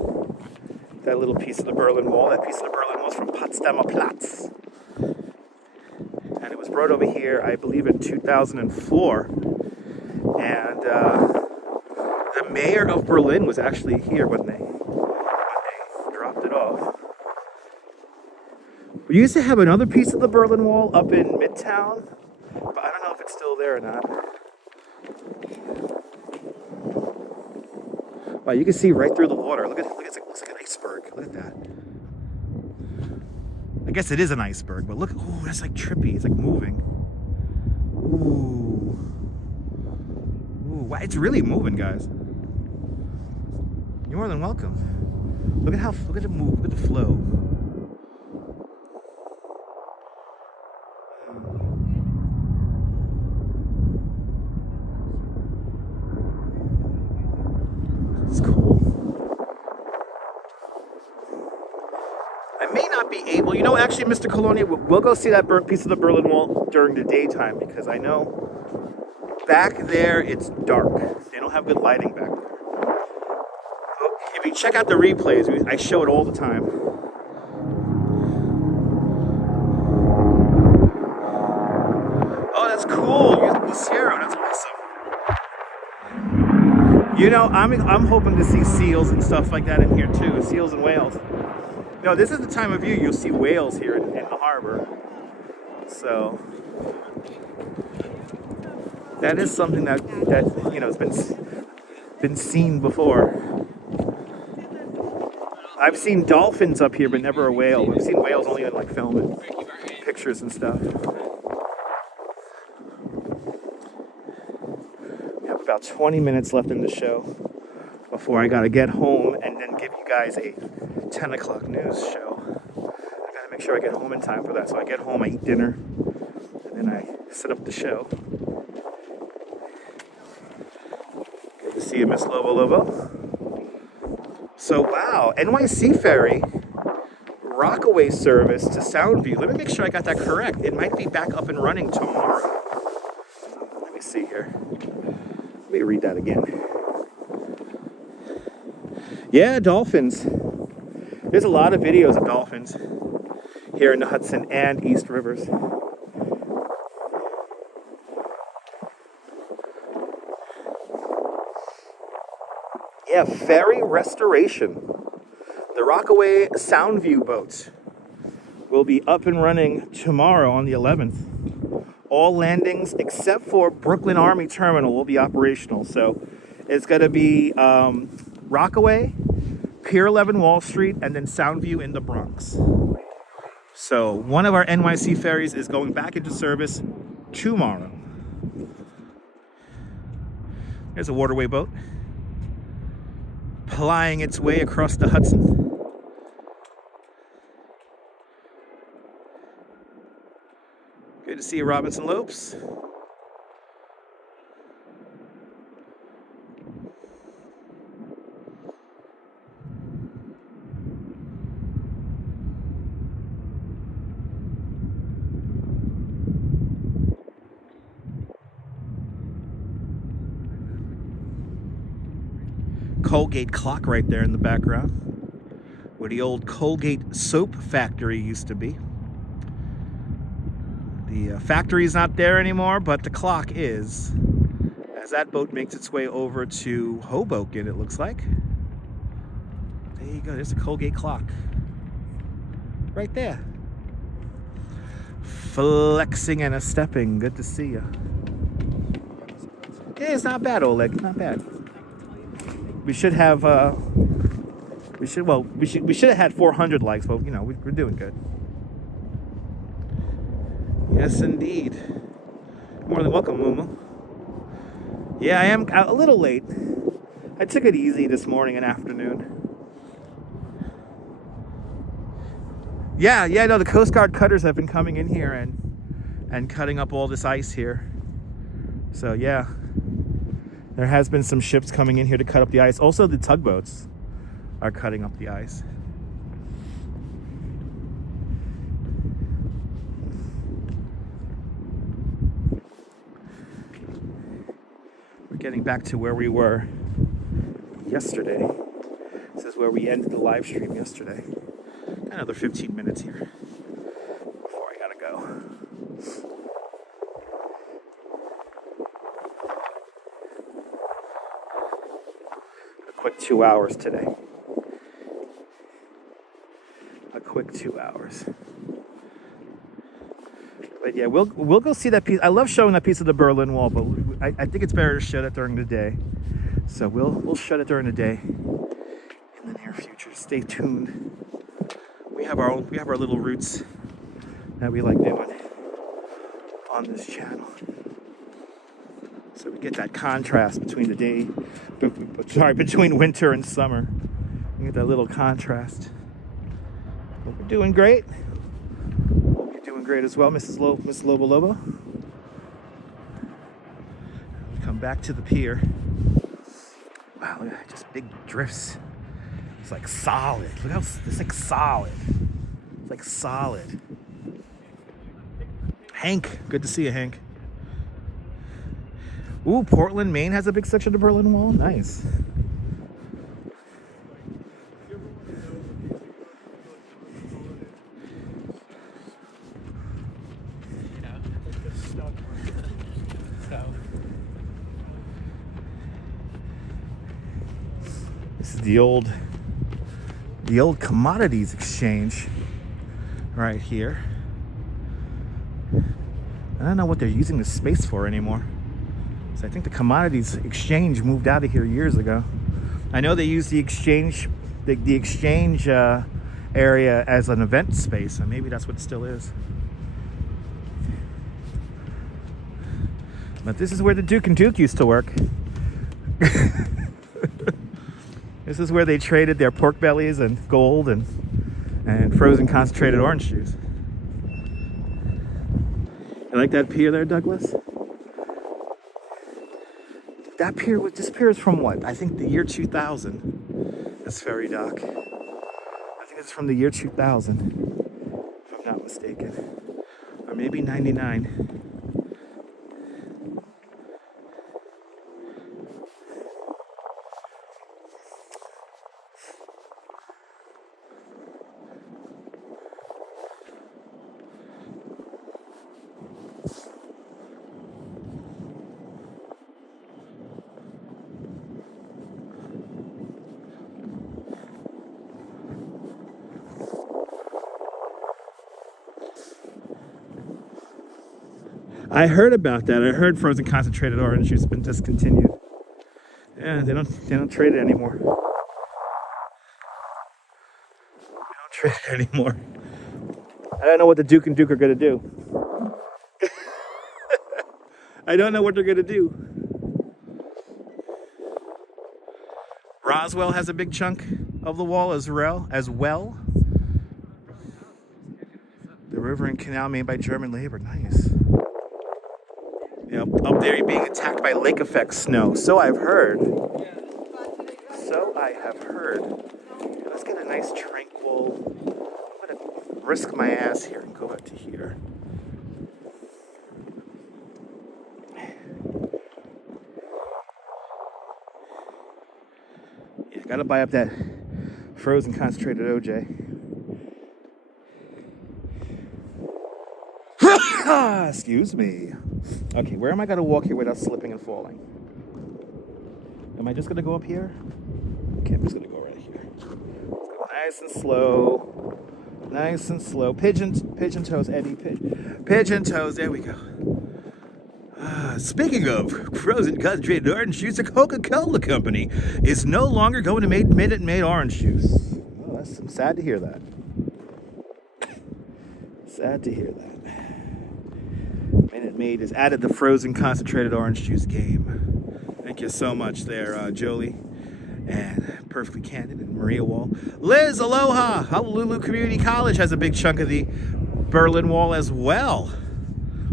That little piece of the Berlin Wall. That piece of the Berlin Wall is from Potsdamer Platz. And it was brought over here, I believe, in 2004. And the mayor of Berlin was actually here when they dropped it off. We used to have another piece of the Berlin Wall up in Midtown, but I don't know if it's still there or not. Wow, you can see right through the water. Look at it, it looks like an iceberg. Look at that. I guess it is an iceberg, but look, oh, that's like trippy. It's like moving. Ooh. Ooh, wow, it's really moving, guys. You're more than welcome. Look at it move, look at the flow. It's cool. I may not be able, you know, actually, Mr. Colonia, we'll go see that piece of the Berlin Wall during the daytime because I know back there it's dark. They don't have good lighting back there. If you check out the replays, I show it all the time. Oh, that's cool. Lucero, that's awesome. You know, I'm hoping to see seals and stuff like that in here too. Seals and whales. No, this is the time of year you'll see whales here in the harbor. So that is something that you know has been seen before. I've seen dolphins up here, but never a whale. We've seen whales only in like film and pictures and stuff. We have about 20 minutes left in the show before I gotta get home and then give you guys a 10 o'clock news show. I gotta make sure I get home in time for that. So I get home, I eat dinner, and then I set up the show. Good to see you, Miss Lobo Lobo. So wow, NYC ferry, Rockaway service to Soundview. Let me make sure I got that correct. It might be back up and running tomorrow. Let me see here. Let me read that again. Yeah, dolphins. There's a lot of videos of dolphins here in the Hudson and East Rivers. Yeah, ferry restoration. The Rockaway Soundview boats will be up and running tomorrow on the 11th. All landings except for Brooklyn Army Terminal will be operational. So it's going to be Rockaway, Pier 11 Wall Street, and then Soundview in the Bronx. So one of our NYC ferries is going back into service tomorrow. There's a waterway boat plying its way across the Hudson. Good to see you, Robinson Lopes. Colgate clock right there in the background, where the old Colgate soap factory used to be. The factory's not there anymore, but the clock is. As that boat makes its way over to Hoboken, it looks like. There you go, there's the Colgate clock. Right there. Flexing and a stepping, good to see you. Yeah, it's not bad, Oleg, not bad. We should have, we should have had 400 likes, but you know, we're doing good. Yes, indeed. More than welcome, Mumu. Yeah, I am a little late. I took it easy this morning and afternoon. Yeah, no, the Coast Guard cutters have been coming in here and cutting up all this ice here. So yeah, there has been some ships coming in here to cut up the ice. Also, the tugboats are cutting up the ice. We're getting back to where we were yesterday. This is where we ended the live stream yesterday. Another 15 minutes here before I gotta go. A quick 2 hours today. A quick 2 hours. But yeah, we'll go see that piece. I love showing that piece of the Berlin Wall, but I think it's better to show that during the day. So we'll show it during the day in the near future. Stay tuned. We have our little routes that we like doing on this channel. So we get that contrast between between winter and summer. We get that little contrast. But we're doing great. Hope you're doing great as well, Miss Lobo Lobo. We come back to the pier. Wow, look at that, just big drifts. It's like solid. Look how it's like solid. It's like solid. Hank, good to see you, Hank. Ooh, Portland, Maine has a big section of the Berlin Wall. Nice. This is the old commodities exchange right here. I don't know what they're using this space for anymore. So I think the commodities exchange moved out of here years ago. I know they use the exchange area as an event space, so maybe that's what it still is. But this is where the Duke and Duke used to work. This is where they traded their pork bellies and gold and frozen concentrated orange juice. You like that pier there, Douglas? This pier is from what? I think the year 2000. This ferry dock. I think it's from the year 2000, if I'm not mistaken. Or maybe 99. I heard about that. I heard frozen concentrated orange juice has been discontinued. Yeah, they don't trade it anymore. They don't trade it anymore. I don't know what the Duke and Duke are going to do. I don't know what they're going to do. Roswell has a big chunk of the wall as well. The river and canal made by German labor. Nice. You know, up there you're being attacked by lake effect snow. So I've heard. Let's get a nice tranquil. I'm going to risk my ass here and go up to here. Yeah, gotta buy up that frozen concentrated OJ. Excuse me. Okay, where am I going to walk here without slipping and falling? Am I just going to go up here? Okay, I'm just going to go right here. Let's go nice and slow. Nice and slow. Pigeon toes, Eddie. Pigeon toes. There we go. Speaking of frozen concentrated orange juice, the Coca-Cola company is no longer going to make Minute Maid orange juice. Oh, I'm sad to hear that. Sad to hear that. Minute Maid has added the frozen concentrated orange juice game. Thank you so much there, Jolie. And Perfectly Candid and Maria Wall. Liz, aloha! Honolulu Community College has a big chunk of the Berlin Wall as well.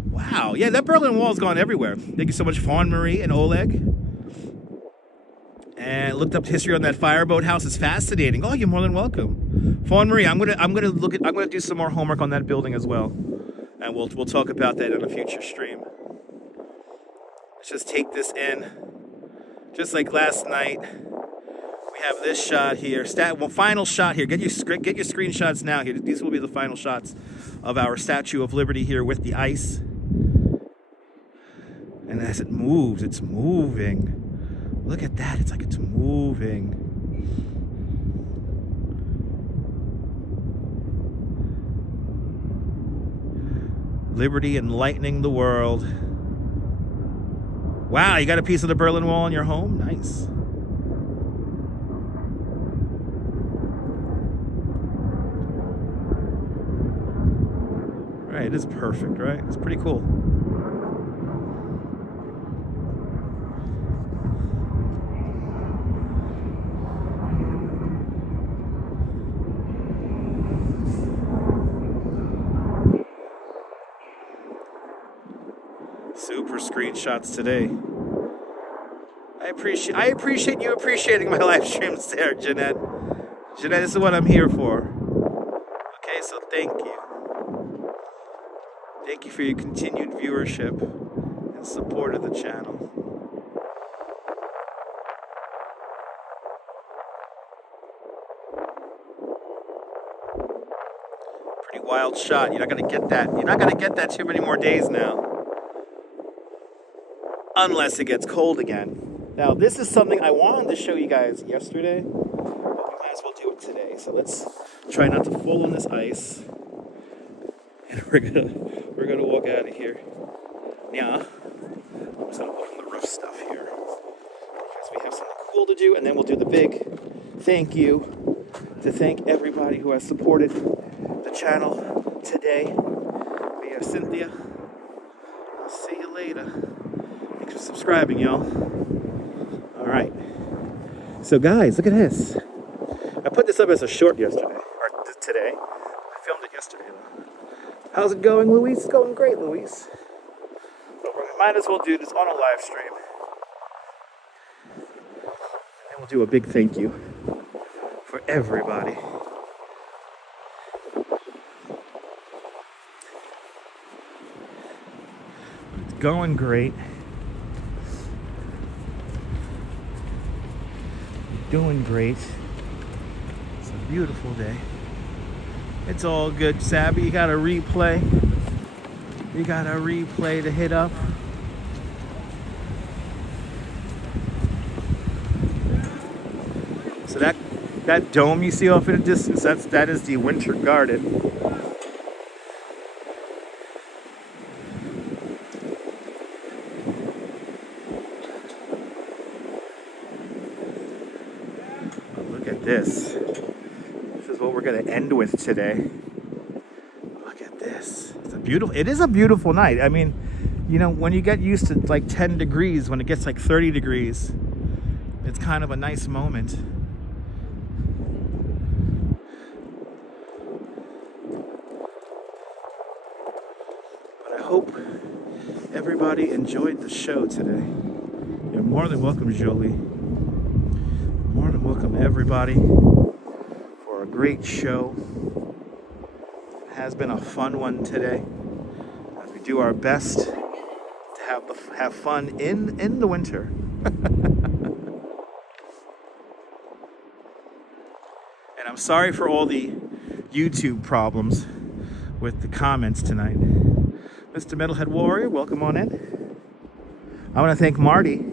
Wow, yeah, that Berlin Wall's gone everywhere. Thank you so much, Fawn Marie and Oleg. And looked up history on that fireboat house. It's fascinating. Oh, you're more than welcome, Fawn Marie. I'm gonna do some more homework on that building as well, and we'll talk about that in a future stream. Let's just take this in, just like last night. We have this shot here. Final shot here. Get your screenshots now. Here, these will be the final shots of our Statue of Liberty here with the ice. And as it moves, it's moving. Look at that. It's like it's moving. Liberty enlightening the world. Wow, you got a piece of the Berlin Wall in your home? Nice. Right, it is perfect, right? It's pretty cool. Super screenshots today. I appreciate you appreciating my live streams there, Jeanette. Jeanette, this is what I'm here for. Okay, so thank you. Thank you for your continued viewership and support of the channel. Pretty wild shot. You're not gonna get that. You're not gonna get that too many more days now. Unless it gets cold again. Now, this is something I wanted to show you guys yesterday, but we might as well do it today. So let's try not to fall on this ice. And we're gonna walk out of here. Yeah. I'm just gonna walk on the rough stuff here. Because we have something cool to do, and then we'll do the big thank you to thank everybody who has supported the channel today. We have Cynthia. I'll see you later. Thanks for subscribing, y'all. All right. So, guys, look at this. I put this up as a short yesterday, or today. I filmed it yesterday, though. How's it going, Luis? It's going great, Luis. But we might as well do this on a live stream. And we'll do a big thank you for everybody. It's going great. Doing great. It's a beautiful day. It's all good, Sabby. You got a replay. You got a replay to hit up. So that dome you see off in the distance, that is the Winter Garden. This is what we're going to end with today. Look at this. It is a beautiful night. I mean, you know, when you get used to like 10 degrees, when it gets like 30 degrees, it's kind of a nice moment. But I hope everybody enjoyed the show today. You're more than welcome, Jolie. More than welcome, everybody, for a great show. It has been a fun one today, as we do our best to have fun in the winter. And I'm sorry for all the YouTube problems with the comments tonight, Mr. Metalhead Warrior, welcome on in. I want to thank Marty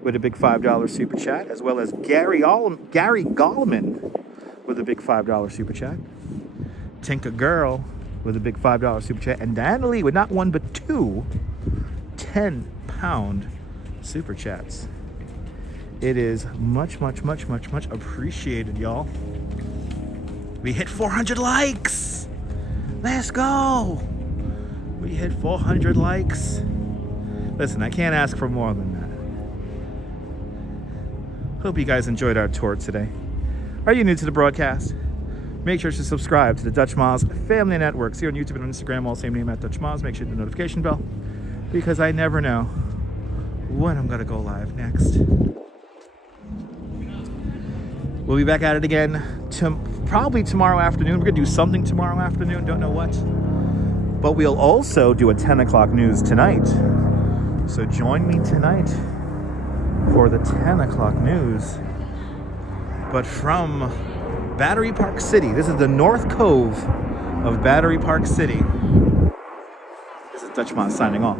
with a big $5 super chat, as well as Gary Gallman with a big $5 super chat. Tinka Girl with a big $5 super chat. And Dan Lee with not one but two 10-pound super chats. It is much appreciated, y'all. We hit 400 likes. Let's go. We hit 400 likes. Listen, I can't ask for more than that. Hope you guys enjoyed our tour today. Are you new to the broadcast? Make sure to subscribe to the Dutch Moz Family Networks here on YouTube and on Instagram, all same name at Dutch Moz. Make sure to hit the notification bell, because I never know when I'm gonna go live next. We'll be back at it again probably tomorrow afternoon. We're gonna do something tomorrow afternoon, don't know what. But we'll also do a 10 o'clock news tonight. So join me tonight for the 10 o'clock news. But from Battery Park City, this is the North Cove of Battery Park City. This is Dutch Moz signing off.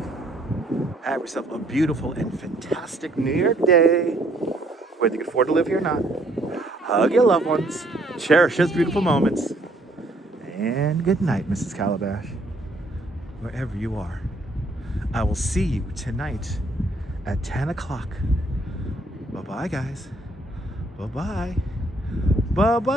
Have yourself a beautiful and fantastic New Year day. Whether you can afford to live here or not. Hug your loved ones. Cherish those beautiful moments. And good night, Mrs. Calabash. Wherever you are. I will see you tonight at 10 o'clock. Bye-bye, guys. Bye-bye. Bye-bye.